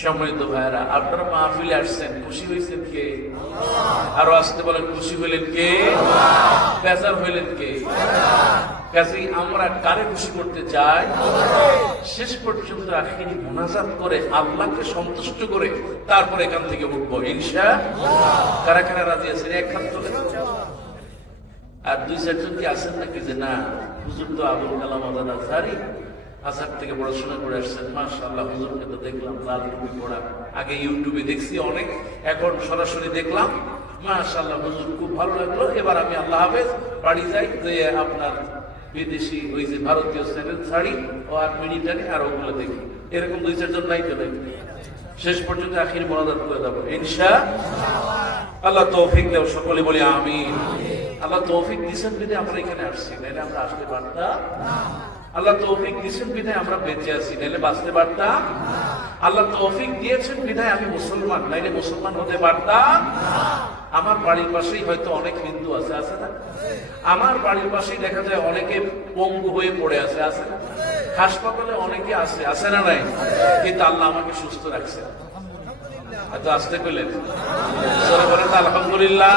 সম্মানিত ভাইরা, আপনারা মাহফিলে আসছেন, খুশি হয়েছেন কে? আরো আসতে বলেন, খুশি হইলেন কে? বেজার হইলেন কে? কাজেই আমরা কারে খুশি করতে চাই? শেষ পর্যন্ত আখিরি মুনাজাত করে আল্লাহকে সন্তুষ্ট করে তারপর এখান থেকে উঠবো ইনশাআল্লাহ। কারা কারা রাজি আছেন? এক হাত তোলেন। আর দুই চারজন কি আছেন নাকি যে না হুজুর তো আবুল কালাম আজাদ আজহারি, আজহার থেকে পড়াশোনা করে আসছেন, মাশাআল্লাহ হুজুরকে তো দেখলাম লাল টুপি পড়া, আগে ইউটিউবে দেখছি অনেক, এখন সরাসরি দেখলাম, মাশাআল্লাহ হুজুর খুব ভালো লাগলো, এবার আমি আল্লাহ হাফেজ বাড়ি যাই, যে আপনার বিদেশি ওই যে ভারতীয় চ্যানেল ছাড়ি ও আর মিনিটারি আর ওগুলো দেখি। এরকম দুই চারজন নাই তো নাই? শেষ পর্যন্ত আখির মুনাজাত করে দেবো ইনশাআল্লাহ। আল্লাহ তৌফিক দেও, সকলে বলি আমিন। আল্লাহ তৌফিক দিয়েছেন বিধায় আমরা এখানে আসছি, নাহলে আমরা আসতে পারতাম না। আল্লাহ তৌফিক দিয়েছেন বিধায় আমরা বেঁচে আছি, নাহলে বাঁচতে পারতাম না। আল্লাহ তৌফিক দিয়েছেন বিধায় আমি মুসলমান, নাহলে মুসলমান হতে পারতাম না। আমার বাড়ির পাশেই হয়তো অনেক হিন্দু আছে, আছে না? আমার বাড়ির পাশেই দেখা যায় অনেকে পঙ্গু হয়ে পড়ে আছে, আছে না? হাসপাতালে অনেকে আছে, আছে না নাই? কিন্তু আল্লাহ আমাকে সুস্থ রাখছে। এত আসতে পেলেন আলহামদুলিল্লাহ।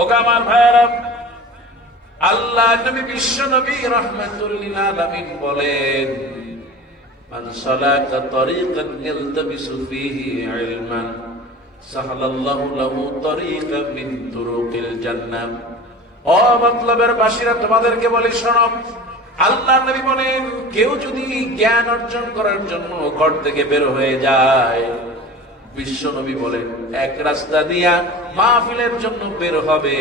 ওকে আমার ভাইয়েরা, আল্লাহ নবী বিশ্ব নবী রাহমাতুল লিল আলামিন বলেন, মান সালাকা তরিকান ইয়ালতামিসু ফীহি ইলমান সাহালাল্লাহু লাহু তরিকাম মিন তুরুকিল জান্নাহ। ও মতলবের বাসীরা, তোমাদেরকে বলি শোনো, আল্লাহ নবী বলেন, কেউ যদি জ্ঞান অর্জন করার জন্য ঘর থেকে বের হয়ে যায়, বিশ্ব নবী বলেন এক রাস্তা দিয়া মাহফিলের জন্য বের হবে,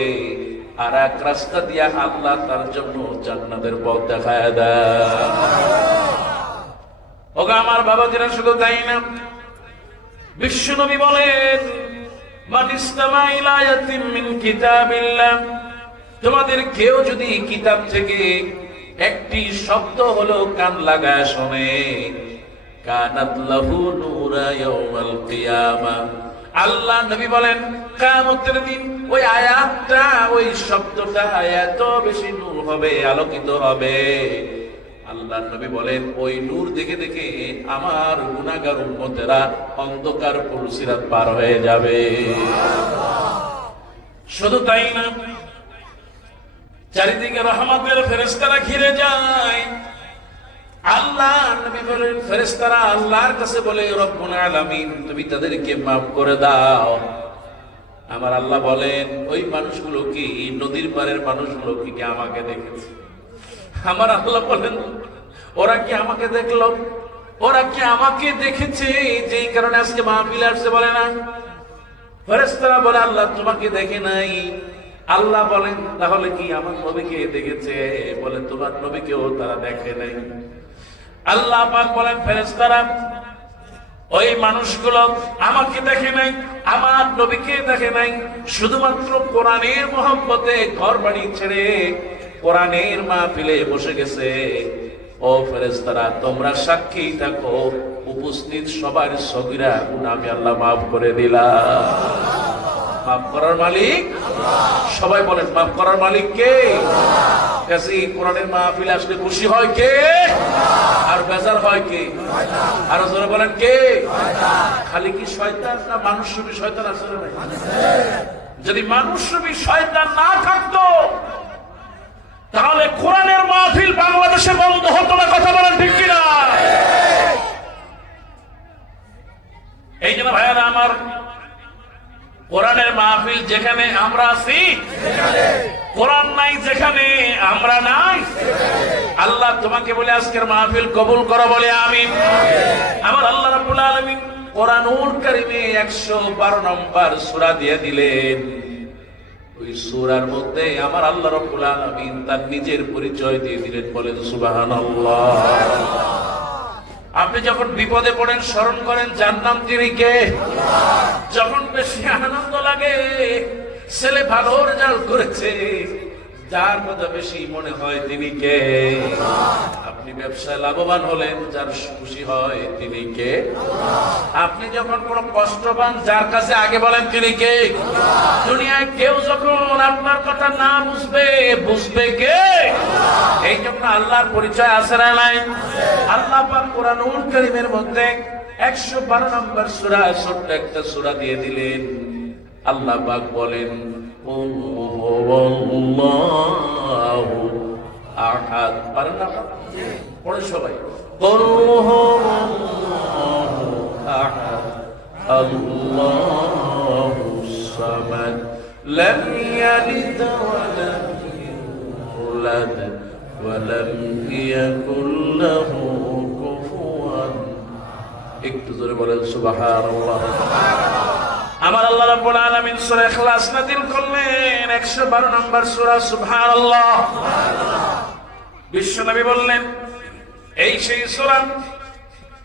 আর এক রাস্তা দিয়া আল্লাহ তার জন্য জান্নাতের পথ দেখায় দেয়। ওগো আমার বাবাজিরা, শুধু তাই না, বিশ্ব নবী বলেন, মান ইসতামা ইলা আয়াতিন মিন কিতাবিল্লাহ, তোমাদের কেউ যদি কিতাব থেকে একটি শব্দ হলো কান লাগায় শোনে, কানাত লাহু নূরা ইয়াউমাল কিয়ামা, আল্লাহ নবী বলেন কিয়ামতের দিন ওই আয়াতটা, ওই শব্দটা এত বেশি নূর হবে, আলোকিত হবে। আল্লাহ নবী বলেন ওই নূর দেখে দেখে আমার গুনাহগার উম্মতেরা অন্ধকার পুলসিরাত পার হয়ে যাবে। শুধু তাই না, চারিদিকে রহমতের ফেরেশতারা ঘিরে যায়। আল্লাহ নবী বলেন, ফেরেশতারা আল্লাহর কাছে বলে, রব্বুল আলামিন তুমি তাদেরকে মাফ করে দাও। আমার আল্লাহ বলেন, ওই মানুষগুলো কি, নদীর পারের মানুষগুলো কি আমাকে দেখেছে? আমার আল্লাহ বলেন, ওরা কি আমাকে দেখলো? ওরা কি আমাকে দেখেছে? যেই কারণে আজকে মাহফিলে আসছে, বলে না? ফেরেশতারা বলে, আল্লাহ তোমাকে দেখে নাই। আল্লাহ বলেন, তাহলে কি আমার নবীকে দেখেছে? বলে, তোমার নবীকেও তারা দেখে নাই। আল্লাহ পাক বলেন, ফেরেশতারা ওই মানুষগুলো আমাকে দেখে নাই, আমার নবীকে দেখে নাই, শুধুমাত্র কোরআনের মহব্বতে ঘর বাড়ি ছেড়ে কোরআনের মাহফিলে বসে গেছে। ও ফেরেশতারা, তোমরা সাক্ষী থাকো, উপস্থিত সবার সগীরা গুনাহ আমি আল্লাহ মাফ করে দিলাম। মাফ করার মালিক সবাই বলেন, মাফ করার মালিক কে? কাজী কোরআনের মাহফিলে আসলে খুশি হয় কে? আর বেজার হয় কে? আর জোরে বলেন কে? খালি কি শয়তান না মানুষরূপী শয়তান আছে না? যদি মানুষরূপী শয়তান না থাকতো তাহলে কোরআনের মাহফিল বাংলাদেশে বন্ধ হতো না। কথা বলেন ঠিক কিনা? এই জন্য ভাইয়ারা আমার, কোরআনের মাহফিল যেখানে আমরা আছি, কোরআন নাই যেখানে আমরা নাই। আল্লাহ তোমাকে বলে আজকের মাহফিল কবুল করো, বলে আমিন। আমার আল্লাহ রাব্বুল আলামিন কোরআনুল কারীমে 112 নম্বর সূরা দিয়ে দিলেন। ওই সূরার মধ্যে আমার আল্লাহ রাব্বুল আলামিন তার নিজের পরিচয় দিয়ে দিলেন, বলেন সুবহানাল্লাহ। আপনি যখন বিপদে পড়েন স্মরণ করেন যার নাম তিনি কে? যখন বেশি আনন্দ লাগে, ছেলে ভালো রেজাল্ট করেছে, যার কথা বেশি মনে হয় তিনি কে? আপনি আপনি ব্যবসায় লাভবান হলেন, যার খুশি হয় তিনি কে? আপনি যখন কোনো কষ্ট পান, যার কাছে আগে বলেন তিনি কে? দুনিয়ায় কেউ যখন আপনার কথা না বুঝবে, বুঝবে কে? এই জন্য আল্লাহর পরিচয় আছে না নাই? আল্লাহ পাক কোরআনুল কারীমের মধ্যে 112 নম্বর সূরা, ছোট্ট একটা সূরা দিয়ে দিলেন। আল্লাহ পাক বলেন, কুল হুয়াল্লাহু আহাদ। পারেন না? পড়ে সবাই, কুল হুয়াল্লাহু আহাদ আল্লাহুস সামাদ লাম ইয়ালিদ ওয়া লাম ইউলাদ ওয়া লাম ইয়াকুল লাহু কুফুয়ান। একটু জোরে বলেন সুবহানাল্লাহ। আমার আল্লাহ রাব্বুল আলামিন সূরা ইখলাস নাযিল করলেন, 112 নম্বর সূরা। সুবহানাল্লাহ। বিশ্বনবী বললেন, এই সেই সূরা,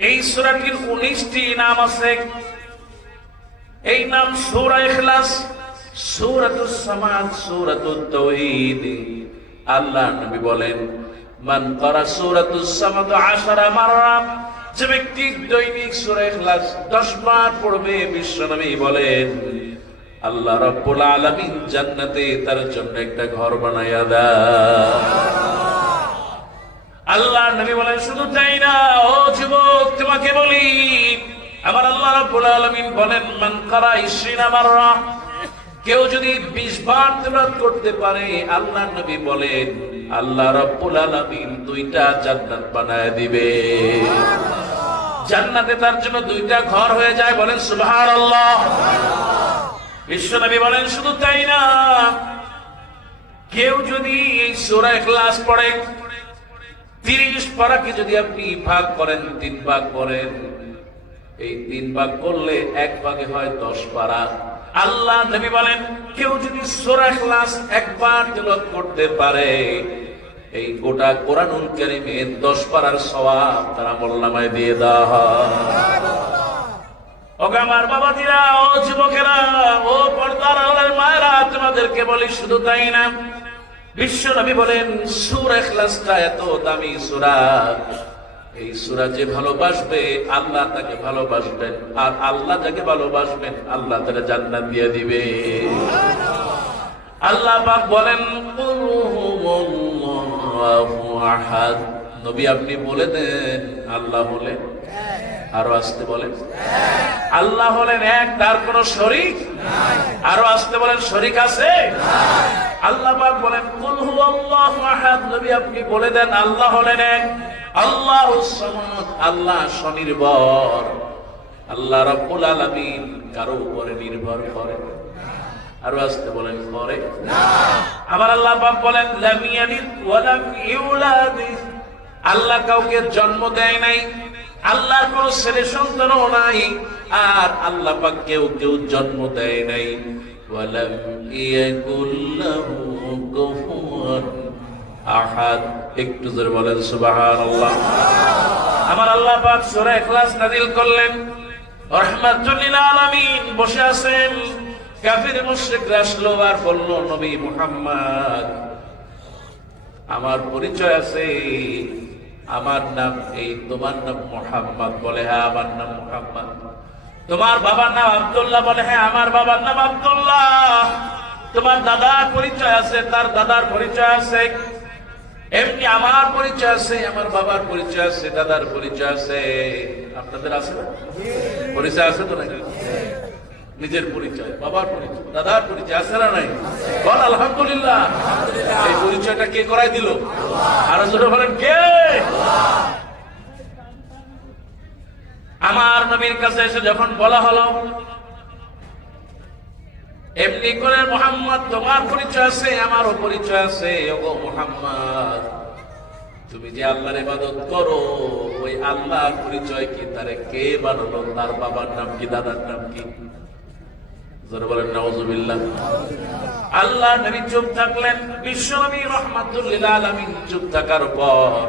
এই সূরাটির 19টি নাম আছে। এই নাম সূরা ইখলাস, সূরাতুস সামাদ, সূরাতুত তাওহীদ। আল্লাহ নবী বলেন, মান ক্বারা সূরাতুস সামাদ 10 মাররা, যে ব্যক্তি দৈনিক সূরা ইখলাস 10 বার পড়বে, বিশ্বনবী বলেন আল্লাহ রাব্বুল আলামিন জান্নাতে তার জন্য একটা ঘর বানায়া দেয়। আল্লাহ নবী বলেন, শুধু তাই না, ও যুবক তোমাকে বলি, আমার আল্লাহ রাব্বুল আলামিন বলেন, মান ক্বারা 20 মাররা, কেউ যদি 20 বার তেলাওয়াত করতে পারে, আল্লাহ নবী বলেন আল্লাহ রাব্বুল আলামিন 2টা জান্নাত বানায় দিবে। জান্নাতে তার জন্য 2টা ঘর হয়ে যায়। বলেন সুবহানাল্লাহ। বিশ্বনবী বলেন, শুধু তাই না, কেউ যদি এই সূরা ইখলাস পড়ে, 30 পারাকে যদি আপনি ভাগ করেন, 3 ভাগ করেন, এই 3 ভাগ করলে 1 ভাগে হয় 10 পারা। আল্লাহ নবী বলেন, কেউ যদি সূরা ইখলাস একবার তেলাওয়াত করতে পারে, এই গোটা কোরআনুল কারীমের 10 পারার সওয়াব তার আমলনামায় দিয়ে দেওয়া হয়। ওগো আমার বাবাজিরা, ও যুবকেরা, ও পর্দার আড়ালের মায়েরা, তোমাদেরকে বলি, শুধু তাই না, বিশ্ব নবী বলেন সূরা ইখলাসটা এত দামি সূরা, এই সূরা যে ভালোবাসবে আল্লাহ তাকে ভালোবাসবেন, আর আল্লাহ যাকে ভালোবাসবেন আল্লাহ তাকে জান্নাত দিয়ে দিবে। আল্লাহ পাক বলেন, কুল হুয়াল্লাহু আহাদ। নবী আপনি বলে দেন, আল্লাহ হলেন, আরো আসতে বলেন, আল্লাহ হলেন এক, তার কোনো শরীক নাই। আরো আসতে বলেন, শরীক আছে? আল্লাহ পাক বলেন, কুল হুয়াল্লাহু আহাদ। নবী আপনি বলে দেন, আল্লাহ হলেন এক, আল্লাহুস সামাদ, আল্লাহ স্বনির্ভর। আল্লাহ রাব্বুল আলামিন কারো উপরে নির্ভর করে? আরো আসতে বলেন, করে না। আবার আল্লাহ পাক বলেন, লাম ইয়ালিদ ওয়া লাম ইউলাদ, আল্লাহ কাউকে জন্ম দেয় নাই, আল্লাহর কোন ছেলে সন্তানও নাই, আর আল্লাহ পাক কেউ জন্ম দেয় নাই। ওয়া লাম ইয়াকুল লাহু কুফুয়ান আহাদ। একটু জোরে বলেন সুবহানাল্লাহ। আমার আল্লাহ পাক সূরা ইখলাস নাযিল করলেন, রাহমাতুল লিল আলামিন বসে আছেন। কাফির মুশরিকরা আসলো আর বলল, নবী মুহাম্মদ, আমার পরিচয় আছে, আমার নাম এই, তোমার নাম মুহাম্মদ? বলে হ্যাঁ আমার নাম মুহাম্মদ। তোমার বাবার নাম আব্দুল্লাহ? বলে হ্যাঁ আমার বাবার নাম আব্দুল্লাহ। তোমার দাদার পরিচয় আছে? তার দাদার পরিচয় আছে। এমনি আমার পরিচয় আছে, আমার বাবার পরিচয় আছে, দাদার পরিচয় আছে। আপনাদের আছে না? পরিচয় আছে তো নাকি? নিজের পরিচয়, বাবার পরিচয়, দাদার পরিচয় আছে না নাই? বল আলহামদুলিল্লাহ। এই পরিচয়টা কে করাই দিল? আরো জোরে বলেন, কে? আমার নবীর কাছে এসে যখন বলা হলো, এমনি করে মুহাম্মদ তোমার পরিচয় আছে, আমারও পরিচয় আছে। ওগো মুহাম্মদ, তুমি যে আল্লাহর ইবাদত করো, ওই আল্লাহর পরিচয় কি? তারে কে বানালো? তার বাবার নাম কি, দাদার নাম কি? জোরে বলেন নাউজুবিল্লাহ। আল্লাহ নবী চুপ থাকলেন। বিশ্ব নবী রাহমাতুল লিল আলামিন চুপ থাকার পর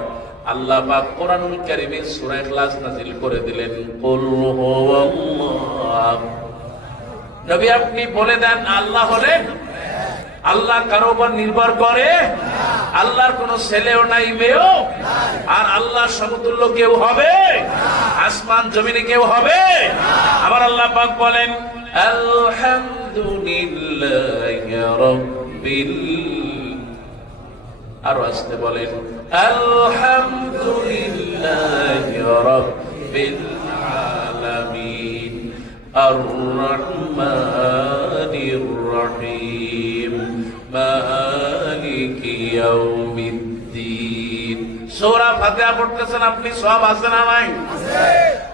আল্লাহ পাক কোরআনুল কারীমে সূরা ইখলাস নাযিল করে দিলেন, কুল হুয়াল্লাহ। নবী আপনি বলে দেন, আল্লাহ হলেন, আল্লাহ কারো উপর নির্ভর করে? আল্লাহর কোনো ছেলেও নাই, মেয়েও, আর আল্লাহর সমতুল্য কেউ হবে? আসমান জমিনে কেউ হবে? আবার আল্লাহ পাক বলেন আলহামদুলিল্লাহি রাব্বিল, আরো আসতে বলেন আলহামদুলিল্লাহি রাব্বিল আলামিন আর রহমানির রহিম মালিকি ইয়াউমিদ্দিন। সূরা ফাতিহা পড়তেছেন আপনি, সওয়াব আছে না নাই?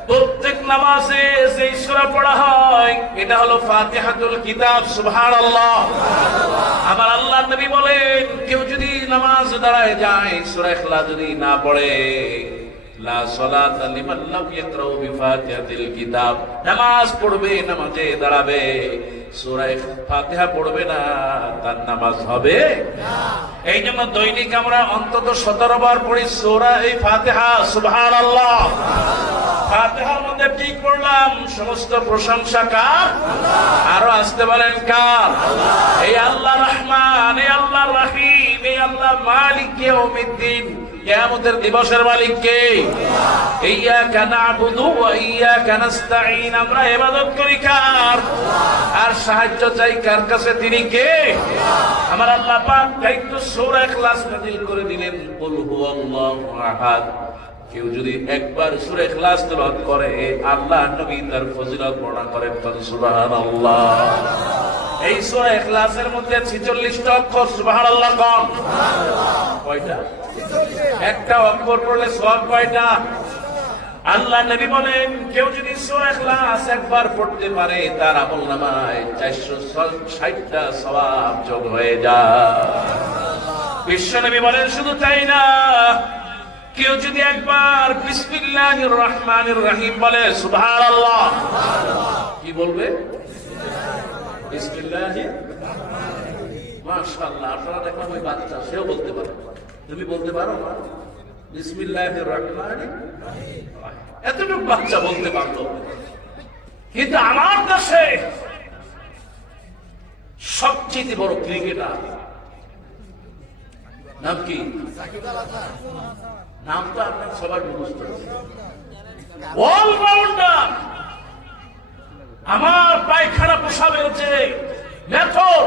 প্রত্যেক নামাজে যেই সূরা পড়া হয় এটা হলো ফাতিহাতুল কিতাব। সুবহানাল্লাহ। আমার আল্লাহর নবী বলেন কেউ যদি নামাজ দাঁড়ায় যায় সূরা ইখলাস যদি না পড়ে, লা সালাতা লিমান লাম ইয়াকরাউ বিফাতিহাতিল কিতাব, নামাজ পড়বে, নামাজে দাঁড়াবে, সূরা ফাতিহা পড়বে না, তার নামাজ হবে না। এই জন্য দৈনিক আমরা অন্তত 17 বার পড়ি সূরা এই ফাতিহা। সুবহানাল্লাহ। ফাতিহার মধ্যে কি করলাম? সমস্ত প্রশংসা কার? আরো আসতে বলেন কার? এই আল্লাহ রহমান, এই আল্লাহ রহিম, এই আল্লাহ মালিক ইয়াউমিদ্দিন, কিয়ামতের দিবসের মালিক কে? ইয়্যাকা না'বুদু ওয়া ইয়্যাকা নাস্তাঈন, আমরা ইবাদত করি কার? আর সাহায্য চাই কার কাছে? তিনি কে? আমার আল্লাহ পাক দায়িত্ব সূরা ইখলাস নাযিল করে দিলেন, কুল হুয়াল্লাহু আহাদ। কেউ যদি একবার সূরা ইখলাস তেলাওয়াত করে আল্লাহ নবী তার ফজিলত বর্ণনা করেন, সুবহানাল্লাহ। এই সূরা ইখলাসের মধ্যে 46টা অক্ষর। সুবহানাল্লাহ কোন? কয়টা? একটা অক্ষর পড়লে সওয়াব কয়টা? আল্লাহ নবী বলেন কেউ যদি সূরা ইখলাস একবার পড়তে পারে তার আমলনামায় 460টা সওয়াব যোগ হয়ে যায়। বিশ্ব নবী বলেন শুধু তাই না, কেউ যদি একবার বিসমিল্লাহির রহমানির রহিম বলে, সুবহানাল্লাহ, কি বলবে? বিসমিল্লাহির, মাশাআল্লাহ। আপনারা দেখলাম ওই বাচ্চা, সেও বলতে পারে, তুমি বলতে পারো না বিসমিল্লাহির রহমানির রহিম? এতটুকু বাচ্চা বলতে পারলো। কিন্তু আমার দেশে সবচেয়ে বড় ক্রিকেটার নাম কি? নাম তো আপনার সবার মুখস্থ, অলরাউন্ডার। আমার পায়খানা পোষাবের যে মেথড,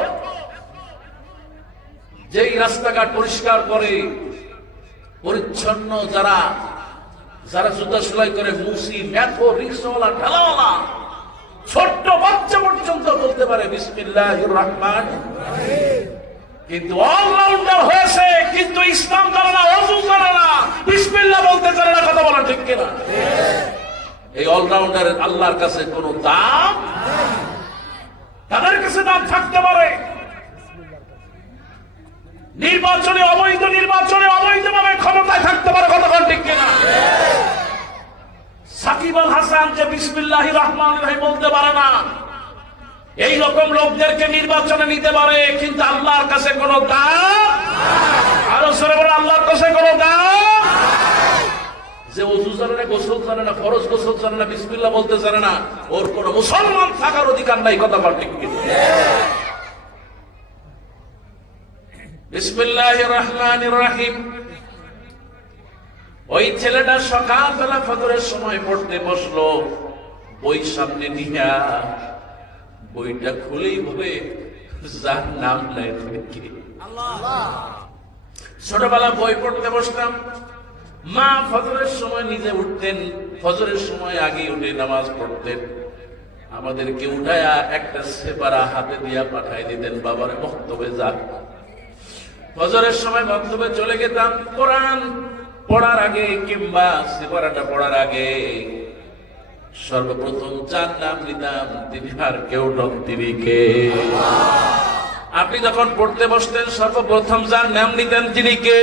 যেই রাস্তাঘাট পরিষ্কার করে পরিচ্ছন্ন, যারা যারা জুতা সেলাই করে, মুসি, মেথড, রিক্সাওয়ালা, ঠেলাওয়ালা, ছোট্ট বাচ্চা পর্যন্ত বলতে পারে বিসমিল্লাহির রহমানির রহিম। কিন্তু অলরাউন্ডার হয়েছে, কিন্তু ইসলাম জানে না, ওযু জানে না, বিসমিল্লাহ বলতে জানে না। কথা বলা ঠিক কিনা? এই অলরাউন্ডারের আল্লাহর কাছে কোনো দাম নেই। তাদের কাছে দাম থাকতে পারে নির্বাচনে, অবৈধ নির্বাচনে অবৈধভাবে ক্ষমতায় থাকতে পারে। কথা বলা ঠিক কিনা? সাকিব আল হাসান যে বিসমিল্লাহির রহমানির রহিম বলতে পারে না, এই রকম লোকদেরকে নির্বাচনে নিতে পারে, কিন্তু আল্লাহর কাছে কোনো দাম। আরো সরে বলে আল্লাহর কাছে কোনো দাম। যে ওযু জানে না, গোসল জানে না, ফরজ গোসল জানে না, বিসমিল্লাহ বলতে জানে না, ওর কোনো মুসলমান থাকার অধিকার নাই। কথা বল ঠিক কি? বিসমিল্লাহির রহমানির রহিম। ওই ছেলেটা সকালবেলা ফজরের সময় পড়তে বসলো, বই সামনে নিয়া বইটা খুলেই বলে যার নাম নাই কে? ছোটবেলা বই পড়তে বসতাম, মা ফজরের সময় নিজে উঠতেন, ফজরের সময় আগে উঠে নামাজ পড়তেন, আমাদেরকে উঠায়া একটা সেপারা হাতে দিয়া পাঠাই দিতেন, বাবারে বক্তব্যে যা। ফজরের সময় বক্তব্যে চলে যেতাম। কোরআন পড়ার আগে কিংবা সেপারাটা পড়ার আগে সর্বপ্রথম যার নাম নিতাম তিনি আর কেউ নন, তিনি কে? আপনি যখন পড়তে বসতেন সর্বপ্রথম যার নাম নিতেন তিনি কে?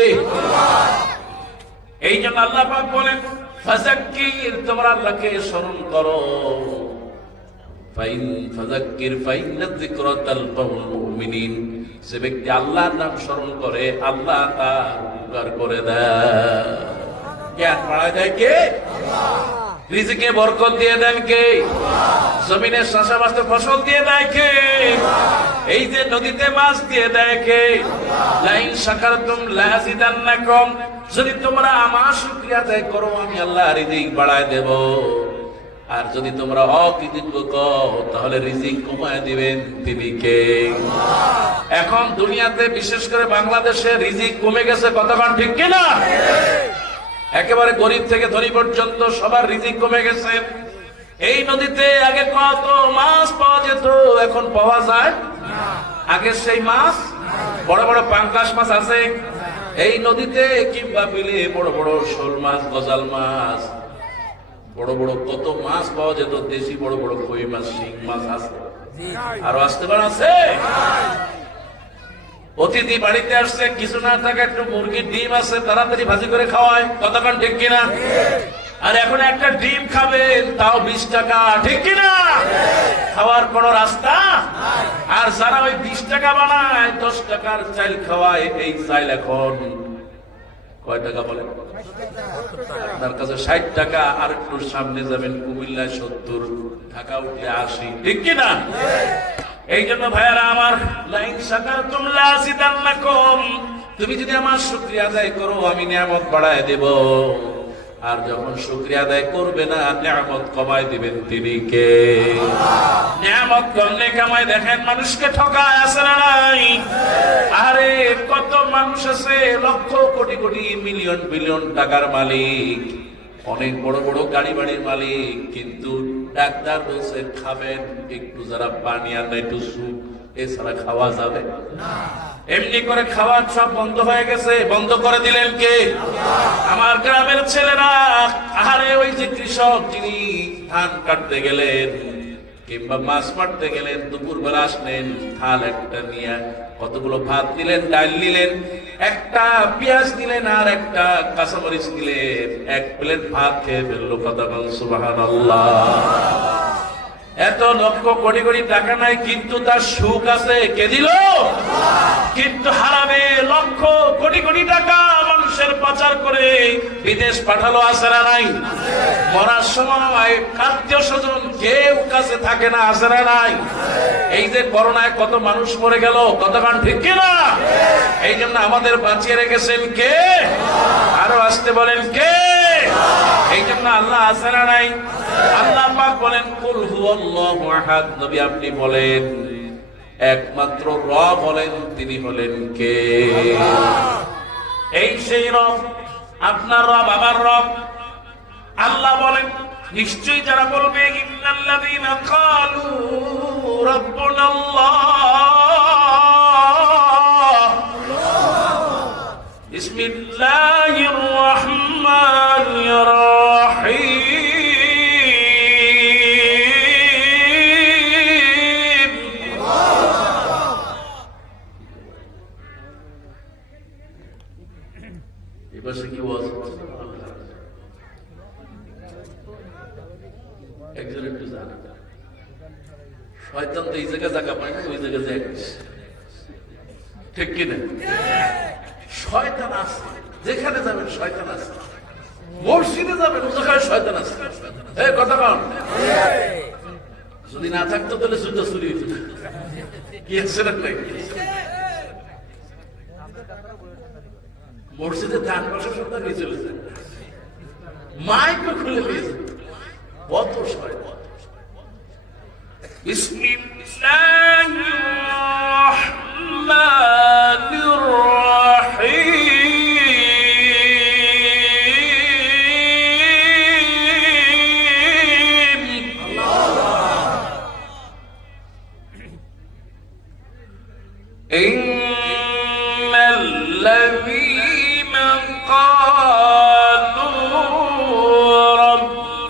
এই জন্য আল্লাহ পাক বলেন ফাযাক্কির, তোমরা আল্লাহকে স্মরণ করো। ফাযাক্কির ফাইন্না যিকরা তানফাউল মুমিনিন, যে ব্যক্তি আল্লাহর নাম স্মরণ করে আল্লাহ তার উপকার করে দেয়। জ্ঞান বাড়ায় দেয় কে? আল্লাহ। রিজিকে বরকত দিয়ে দেন কে? জমিনের চাষাবাসে ফসল দিয়ে দেয় কে? এই যে নদীতে মাছ দিয়ে দেয় কে? লাইন শাকারতুম লাযিদান্নাকুম, যদি তোমরা আমার শুকরিয়া আদায় করো আমি আল্লাহ রিজিক বাড়ায় দেব। আর যদি তোমরা অকৃতজ্ঞ কও তাহলে রিজিক কমায় দিবেন তিনি কে? এখন দুনিয়াতে বিশেষ করে বাংলাদেশে রিজিক কমে গেছে, কতক্ষণ ঠিক কিনা? একেবারে গরিব থেকে ধনী পর্যন্ত সবার রিজিক কমে গেছে। এই নদীতে আগে কত মাছ পাওয়া যেত, এখন পাওয়া যায় আগে সেই মাছ? বড় বড় পাঙ্গাস মাছ আছে এই নদীতে, কিংবা বিলে বড় বড় শোল মাছ, গজাল মাছ, বড় বড় কত মাছ পাওয়া যেত। দেশি বড় বড় কই মাছ, শিং মাছ আছে, আরো আসতে পারে আছে। অতিথি বাড়িতে আসছে, কিছু না থাকে একটু মুরগির ডিম আছে, তাড়াতাড়ি ভাজি করে খাওয়ায়, কতক্ষণ ঠিক কিনা? আর এখন একটা ডিম খাবেন তাও 20 টাকা, ঠিক কিনা? খাওয়ার কোন রাস্তা? আর যারা ওই 20 টাকা বানায় 10 টাকার চাইল খাওয়ায়, এই চাইল এখন কয় টাকা বলেন? আপনার কাছে 60 টাকা, আর একটু সামনে যাবেন কুমিল্লায় 70, ঢাকা উঠলে 80, ঠিক কিনা? এই জন্য ভাইয়ারা আমার, লাইন শাকারতুম লাযিদান্নাকুম, তুমি যদি আমার শুকরিয়া আদায় করো আমি নিয়ামত বাড়ায় দেব। আর যখন শুকরিয়া আদায় করবে না, নিয়ামত কমায় দিবেন তিনি কে? নিয়ামত কমলে কামায় দেখেন মানুষকে ঠকায়, আছে না নাই? আরে কত মানুষ আছে লক্ষ কোটি কোটি মিলিয়ন বিলিয়ন টাকার মালিক, অনেক বড় বড় গাড়ি বাড়ির মালিক, কিন্তু ডাক্তার বলছে খাবেন একটু যারা পানি আর একটু স্যুপ, এছাড়া খাওয়া যাবে না। এমনি করে খাওয়ার সব বন্ধ হয়ে গেছে। বন্ধ করে দিলেন কে? আমার গ্রামের ছেলেরা। আহারে ওই যে কৃষক, যিনি ধান কাটতে গেলেন কিংবা মাছ মারতে গেলেন, দুপুর বেলা আসলেন, থাল একটা নিয়ে কতগুলো ভাত দিলেন, ডাল দিলেন, একটা পেঁয়াজ দিলেন, আর একটা কাঁচামরিচ দিলেন, এক প্লেট ভাত খেয়ে ফেললো। কথা বল সুবহানাল্লাহ। এত লক্ষ কোটি কোটি টাকা নাই, কিন্তু তার সুখ আছে। কে দিল? কিন্তু হারামে লক্ষ কোটি কোটি টাকা মানুষের পাচার করে বিদেশ পাঠালো, আছে না নাই? মরার সময় আত্মীয় স্বজন কেউ কাছে থাকে না, আছে না নাই? এই যে করোনায় কত মানুষ মরে গেল, কতক্ষণ ঠিক কিনা? এই জন্য আমাদের বাঁচিয়ে রেখেছেন কে? আরো আসতে বলেন কে? এই জন্য আল্লাহ, আছে না নাই? আল্লাহ পাক বলেন কুল হুয়াল্লাহু আহাদ। নবী আপনি বলেন একমাত্র রব হলেন তিনি হলেন কে? এই সেই রব, আপনার রব, আমার রব। আল্লাহ বলেন নিশ্চয়ই যারা বলবে ইন্নাল্লাযীনা ক্বালু রাব্বুনাল্লাহ, বিসমিল্লাহির রাহমানির রাহিম, শয়তান তো এই জায়গায় জায়গা পায় না, ওই জায়গায় জায়গা, ঠিক কিনা? শয়তান আছে যেখানে যাবেন, শয়তান আছে। মসজিদে যাবেন ওখানে শয়তান আছে। এই কথা কন, যদি না থাকতো তাহলে যুদ্ধ চুরি হইত। কি আছে না? মসজিদে ধান বসার সন্ধ্যা নিয়ে চলে যায়, মাইকে খুলে দিয়েছে, কত শয়তান। বিসমিল্লাহির রাহমানির রাহিম, ইন্নাল্লাযীনা ক্বালু রাব্বুনাল্লাহ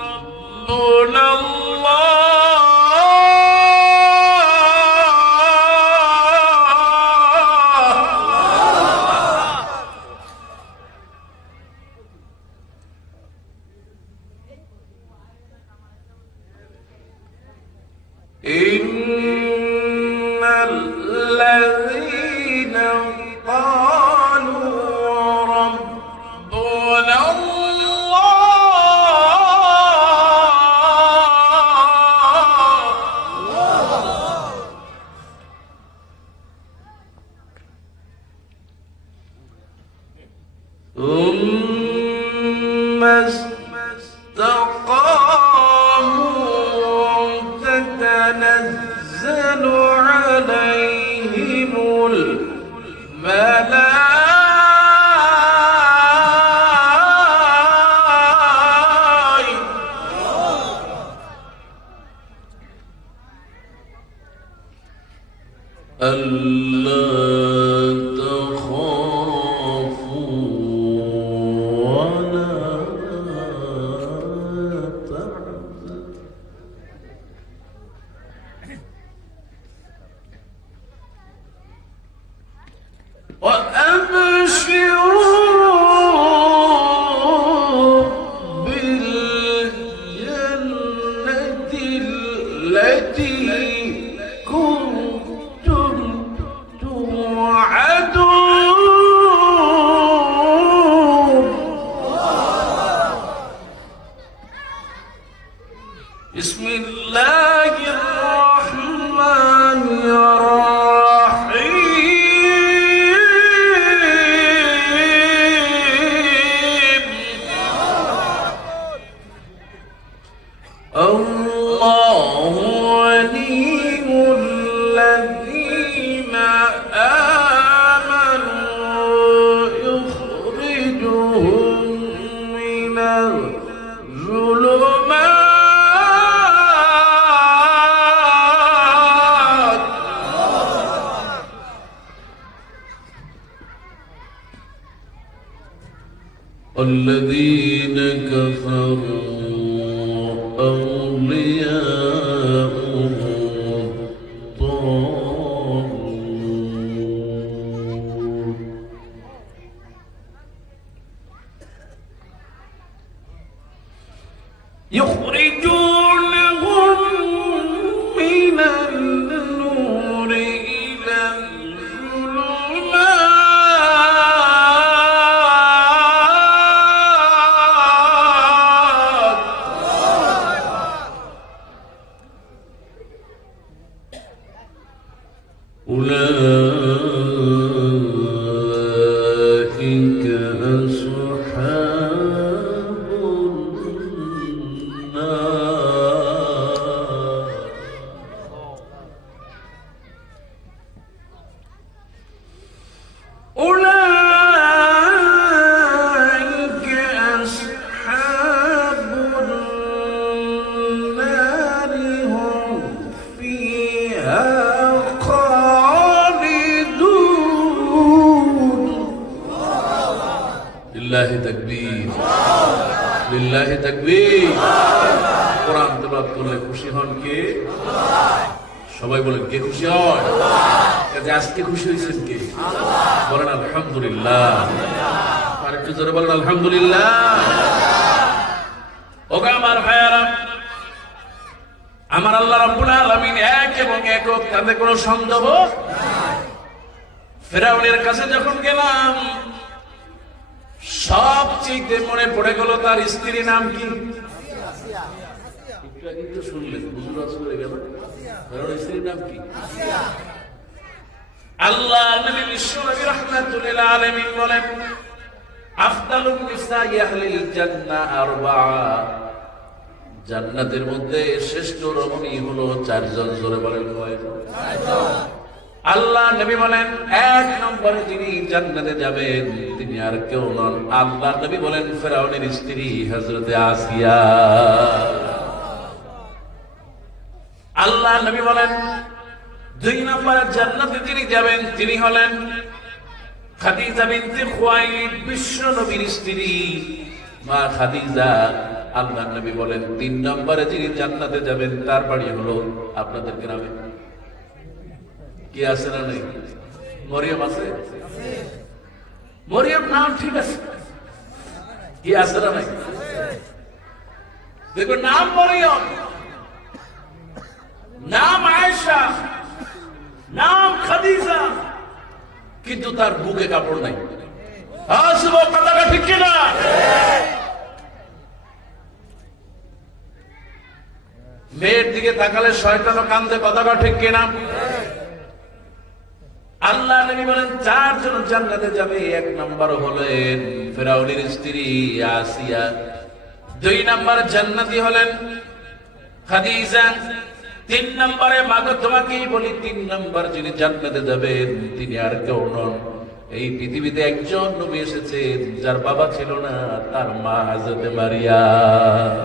ألا تخافوا ولا تحزنوا وأبشروا بالجنة التي كنتم توعدون. بسم الله الرحمن الرحيم. الله ولي الذين آمنوا يخرجهم من الظلمات والذين كفروا أولياؤهم الطاغوت يخرجونهم من النور إلى الظلمات أولئك أصحاب النار. أولئك أصحاب النار هم فيها خالدون. لله تكبير لله تكبير। কোরআন তেলাওয়াত করলে খুশি হন কে? সবাই বলেন কে খুশি হয়? কাজে আজকে খুশি হয়েছেন কে? বলেন আলহামদুলিল্লাহ। আর একটু জোরে বলেন আলহামদুলিল্লাহ। ওগো আমার ভাইয়ারা, আমার আল্লাহ রাব্বুল আলামিন এক এবং একক, তাতে কোনো সন্দেহ নাই। ফেরাউনের কাছে যখন গেলাম, সবচেয়ে মনে পড়ে গেল তার স্ত্রীর নাম কি? একটু আগে তো শুনলেন, হুজুর রাসূল হয়ে গেল। ফেরাউনের স্ত্রীর নাম কি? আল্লাহ নবী বিশ্বনবী রাহমাতুল্লিল আলামিন বলেন, আফদালুন নিসাই আহলিল জান্নাহ আরবা'a। জান্নাতের মধ্যে শ্রেষ্ঠ রমণী হলো চারজন। জোরে বলেন কয়জন? চারজন। আল্লাহ নবী বলেন এক নম্বরে যিনি জান্নাতে যাবেন তিনি আর কেউ নন। আল্লাহ নবী বলেন ফেরাউনের স্ত্রী হযরতে আসিয়া। আল্লাহ নবী বলেন দুই নম্বরে জান্নাতে যিনি যাবেন তিনি হলেন খাদিজা বিনতে খুয়াইলিদ, বিশ্ব নবীর স্ত্রী মা খাদিজা। আল্লাহ নবী বলেন তিন নম্বরে যিনি জান্নাতে যাবেন তার বাড়ি হলো আপনাদের গ্রামে। কি আছে না নেই? মরিয়ম আছে? মরিয়ম নাম ঠিক আছে। কি আছে না নাই? দেখো নাম মরিয়ম, নাম আয়েশা, নাম খাদিজা, কিন্তু তার বুকে কাপড় নাই। আসবো কথাটা ঠিক কিনা? মেয়ের দিকে তাকালে শয়তানও কান্দে, কথাটা ঠিক কিনা? আল্লাহ নবী বলেন চারজন জান্নাতে যাবে। এক নম্বর হলেন ফেরাউনের স্ত্রী আসিয়া, দুই নম্বর জান্নাতি হলেন খাদিজা, তিন নম্বরে মাগো তোমাকেই বলি তিন নম্বর যিনি জান্নাতে যাবেন তিনি আর কেউ নন। এই পৃথিবীতে একজন নবী এসেছেন যার বাবা ছিল না, তার মা হযরতে মারিয়াম।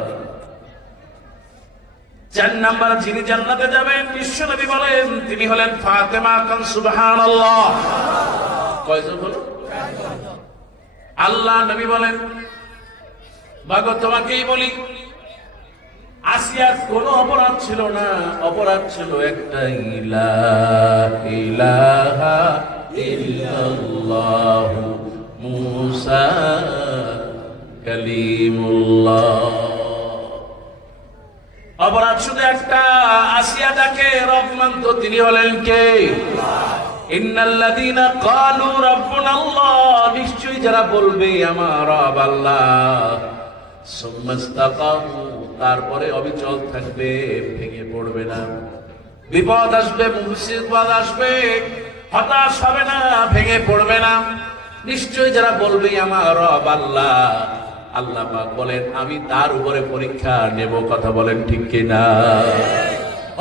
4 নাম্বার যিনি জান্নাতে যাবেন বিশ্বনবী বলেন তিনি হলেন ফাতেমা কান সুবহানাল্লাহ। কয়জন হলো? আল্লাহ নবী বলেন ভাগো তোমাকেই বলি, আসিয়ার কোনো অপরাধ ছিল না, অপরাধ ছিল একটাই, লা ইলাহা ইল্লাল্লাহু মুসা কালিমুল্লাহ। অপরাধ শুধু একটা, আসিয়া যাকে রব মানত তিনি হলেন কে? ইন্নাল্লাযীনা ক্বালু রাব্বুনাল্লাহ, নিশ্চয়ই যারা বলবে আমার রব আল্লাহ, সুম্মাস্তাকামু, তারপরে অবিচল থাকবে, ভেঙে পড়বে না। বিপদ আসবে, মুসিবত আসবে, হতাশ হবে না, ভেঙে পড়বে না। নিশ্চয়ই যারা বলবে আমার রব আল্লাহ, আল্লাহ পাক বলেন আমি তার উপরে পরীক্ষা নেব। কথা বলেন ঠিক কিনা?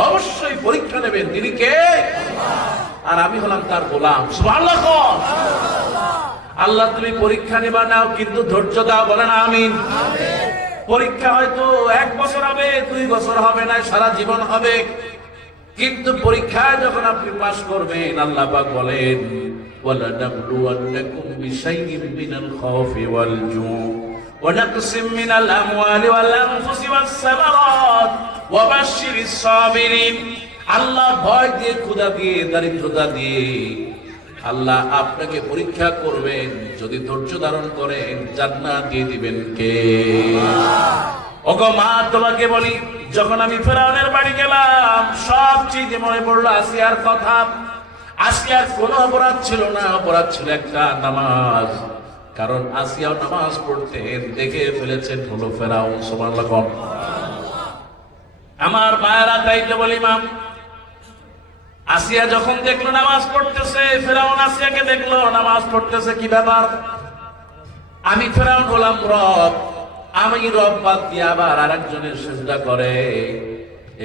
অবশ্যই পরীক্ষা নেবেন। তিনি কে? আর আমি হলাম তার গোলাম। সুবহানাল্লাহ। আল্লাহ তুমি পরীক্ষা নেবা নাও, কিন্তু ধৈর্য দাও। বলেন আমিন। পরীক্ষা হয়তো 1 বছর হবে, 2 বছর হবে না, সারা জীবন হবে, কিন্তু পরীক্ষায় যখন আপনি পাস করবেন আল্লাহ পাক বলেন ওয়ালানাবলুওয়ান্নাকুম বিশাইইন মিনাল খাউফি ওয়াল জু' ওয়া নাকসিম মিনাল আমওয়ালি ওয়াল আনফুসি ওয়াস সামারাত ওয়া বাশশিরিস সাবিরিন। আল্লাহ ভয় দিয়ে, ক্ষুধা দিয়ে, দারিদ্রতা দিয়ে আল্লাহ আপনাকে পরীক্ষা করবেন। যদি ধৈর্য ধারণ করেন জান্নাত দিয়ে দিবেন কে? ওগো মা তোমাকে বলি, যখন আমি ফেরাউনের বাড়ি গেলাম সবচেয়ে মনে পড়লো আসিয়ার কথা। আসিয়ার কোনো অপরাধ ছিল না, অপরাধ ছিল একটা, নামাজ। কারণ আসিয়াও নামাজ পড়তেন, দেখে ফেলেছেন হলো ফেরাউন। সুবহানাল্লাহ। আমার মায়েরা তাইতে বলি মা, আসিয়া যখন দেখলো নামাজ পড়তেছে, ফেরাউন আসিয়াকে দেখলো নামাজ পড়তেছে, কি ব্যাপার? আমি ফেরাউন হলাম রব, আমি রব বাদ দিয়ে আবার আরেকজনের সেজদা করে।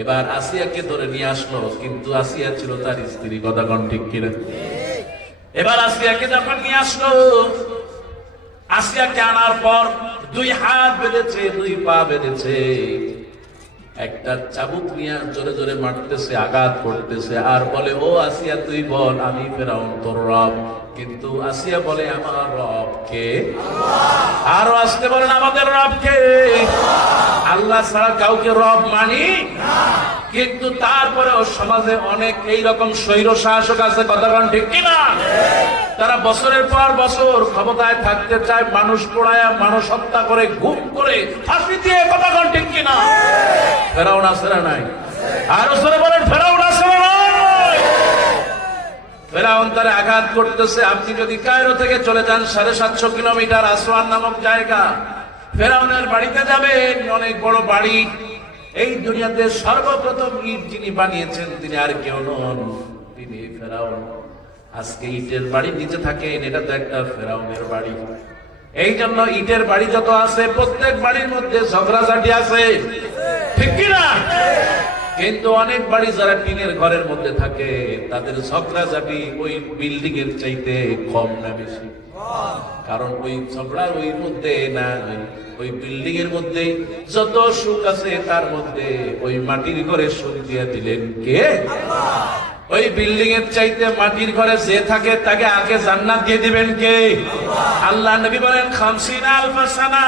এবার আসিয়াকে ধরে নিয়ে আসলো, কিন্তু আসিয়া ছিল তার স্ত্রী। কথা কোন ঠিক কিনা? এবার আসিয়াকে যখন নিয়ে আসলো, আসিয়াকে আনার পর 2 হাত বেঁধেছে, 2 পা বেঁধেছে, একটা চাবুক নিয়ে জোরে জোরে মারতেছে, আঘাত করতেছে, আর বলে ও আসিয়া তুই বল আমি ফেরাউন তোর রব। কিন্তু আসিয়া বলে আমার রব কে? আরো আসতে বলেন আমাদের রব কে? আল্লাহ ছাড়া কাউকে রব মানি না। কিন্তু তারপরেও সমাজে অনেক এইরকম স্বৈর শাসক আছে। কথা কোন ঠিক কিনা? তারা বছরের পর বছর ক্ষমতায় থাকতে চায়, মানুষ পোড়ায়, মানুষ হত্যা করে, গুম করে, ফাঁসি দিয়ে। কথা কোন ঠিক কিনা? ফেরাউন আছে না নাই? আরো জোরে বলেন ফেরাউন আছে না নাই? ফেরাউন তারে আঘাত করতেছে। আপনি যদি কায়রো থেকে চলে যান 750 কিলোমিটার, আসওয়ান নামক জায়গা, ফেরাউনের বাড়িতে যাবেন। অনেক বড় বাড়ি। এই দুনিয়াতে সর্বপ্রথম ইট যিনি বানিয়েছেন তিনি আর কেউ নন, তিনি ফেরাউন। আজকে ইটের বাড়ি নিচে থাকেন, এটা তো একটা ফেরাউনের বাড়ি। এই জন্য ইটের বাড়ি যত আছে প্রত্যেক বাড়ির মধ্যে ঝগড়াঝাটি আছে, ঠিক কিনা? কিন্তু অনেক বাড়ি যারা টিনের ঘরের মধ্যে থাকে তাদের ঝগড়াঝাটি ওই বিল্ডিং এর চাইতে কম না বেশি? কারণ ওই ঝগড়া ওই মধ্যে না, ওই বিল্ডিং এর মধ্যে যত সুখ আছে তার মধ্যে ওই মাটির ঘরে সুখ দিয়ে দিলেন কে? ওই বিল্ডিং এর চাইতে মাটির ঘরে যে থাকে তাকে আগে জান্নাত দিয়ে দিবেন কে? আল্লাহ নবী বলেন 50 আলফ সানা।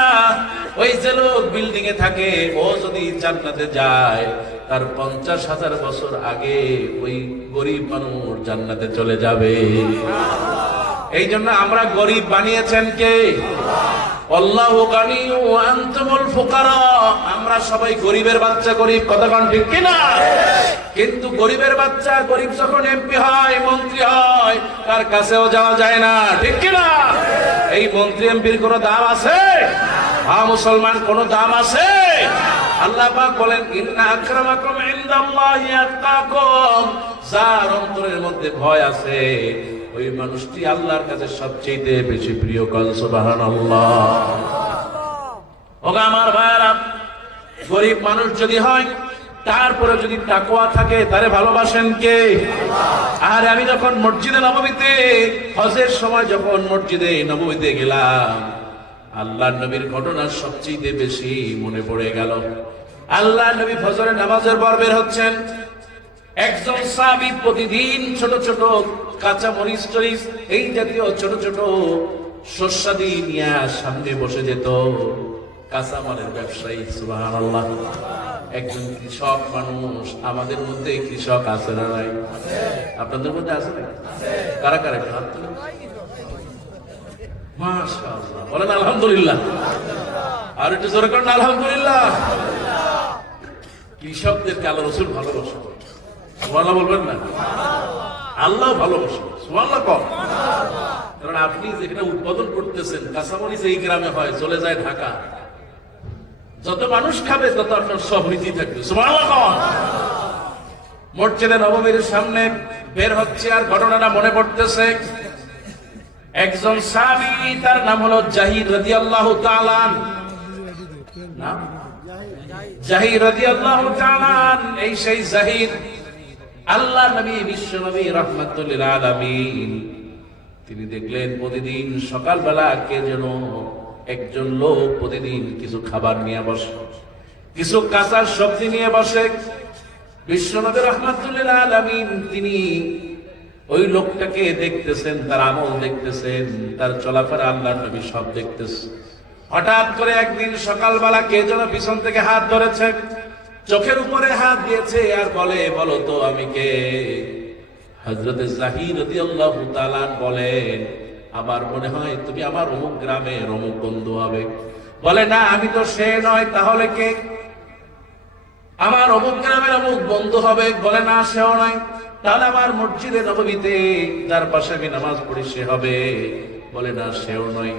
ওই যে লোক বিল্ডিং এ থাকে ও যদি জান্নাতে যায় তার 50,000 বছর আগে ওই গরিব মানুষ জান্নাতে চলে যাবে। এই জন্য আমরা গরিব বানিয়েছেন কে? আল্লাহু গানী ওয়া আনতুমুল ফুকারা। আমরা সবাই গরিবের বাচ্চা, গরিব। কথা কোন ঠিক কিনা? কিন্তু গরিবের বাচ্চা গরিব যখন এমপি হয়, মন্ত্রী হয়, তার কাছেও যাওয়া যায় না, ঠিক কিনা? এই মন্ত্রী এমপির কোনো দাম আছে? হ্যাঁ মুসলমান, কোনো দাম আছে? আল্লাহ পাক বলেন ইন্না আকরামাকুম ইনদাল্লাহি আতকাকুম। যার অন্তরের মধ্যে ভয় আছে ওই মানুষটি আল্লাহর কাছে সবচেয়ে বেশি প্রিয়। কাল সুবহানাল্লাহ। ওগো আমার ভাইরা, গরিব মানুষ যদি হয় তারপরে যদি তাকওয়া থাকে তারে ভালোবাসেন কে? আর আমি যখন মসজিদে নববীতে হজের সময় যখন মসজিদে নববীতে গেলাম, আল্লাহর নবীর ঘটনা সবচেয়ে বেশি মনে পড়ে গেল। আল্লাহ নবী ফজরের নামাজের পর বের হচ্ছেন। একজন সাহাবী প্রতিদিন ছোট ছোট কাঁচা মরিচ টরিচ এই জাতীয় ছোট ছোট শস্যাদি নিয়ে সামনে বসে যেত। কাঁচামালের ব্যবসায়ী, সুবহানাল্লাহ। একজন কৃষক মানুষ। আমাদের মধ্যে কৃষক আছে না নাই? আপনাদের মধ্যে আছে না? কারা কারা হাত তুলেন? মাশাআল্লাহ, বলেন আলহামদুলিল্লাহ। আর একটু জোরে করেন আলহামদুলিল্লাহ। কৃষকদেরকে আল্লাহ রাসূল ভালোবাসে, সুবহানাল্লাহ বলবেন না? আল্লাহ ভালোবাসে, সুবহানাল্লাহ কম। কারণ আপনি যেখানে উৎপাদন করতেছেন কাঁচামরিচ এই গ্রামে হয়, চলে যায় ঢাকা। যত মানুষ খাবে তত আপনার সমৃদ্ধি থাকবে, সুবহানাল্লাহ কম। মসজিদে নববীর সামনে বের হচ্ছে আর ঘটনাটা মনে পড়তেছে। একজন সাহাবী, তার নাম হলো জাহির রাদিয়াল্লাহু তাআলা নাম জাহির রাদিয়াল্লাহু তাআলা। এই সেই জাহির আল্লাহ নবী, বিশ্ব নবী রাহমাতুল লিল আলামিন। তিনি দেখলেন প্রতিদিন সকালবেলা কে যেন একজন লোক প্রতিদিন কিছু খাবার নিয়ে বসে, কিছু কাঁচা সবজি নিয়ে বসে। বিশ্ব নবী রাহমাতুল লিল আলামিন তিনি ওই লোকটাকে দেখতেছেন, তার আমল দেখতেছেন, তার চলাফেরা আল্লাহ নবী সব দেখতেছেন। হঠাৎ করে একদিন সকালবেলা কে যেন পিছন থেকে হাত ধরেছে, চোখের উপরে হাত দিয়েছে আর বলে, বলো তো আমি কে? হযরত জাহির রাদিয়াল্লাহু তাআলা বলেন, আমার মনে হয় তুমি আমার অমুক গ্রামের অমুক বন্ধু হবে। বলে, না আমি তো সে নয়। তাহলে কে? আমার অমুক গ্রামের অমুক বন্ধু হবে। বলে, না সেও নয়। তাহলে আমার মসজিদে নববীতে যার পাশে আমি নামাজ পড়ি সে হবে। বলে, না সেও নয়।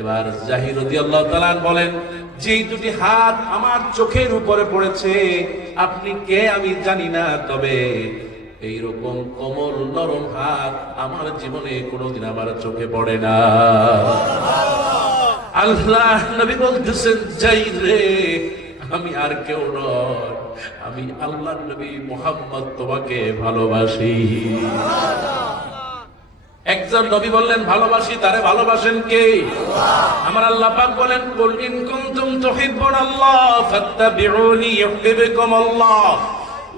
এবার জাহির রাদিয়াল্লাহু তাআলা বলেন, যেই দুটি হাত আমার চোখের উপরে পড়েছে আপনি কে আমি জানি না, তবে এইরকম কোমল নরম হাত আমার জীবনে কোনোদিন আমার চোখে পড়ে না। আল্লাহ নবী বলতেছেন, জাহির রে, আমি আর কেউ নয়, আমি আল্লাহর নবী মুহাম্মদ তোমাকে ভালোবাসি। একজন নবী বললেন ভালোবাসি, তারে ভালোবাসেন কে? আমার আল্লাহ পাক বলেন, কুল ইন কুনতুম তুহিব্বুনাল্লাহ ফাত্তাবিউনি ইউহিব্বুকুমুল্লাহ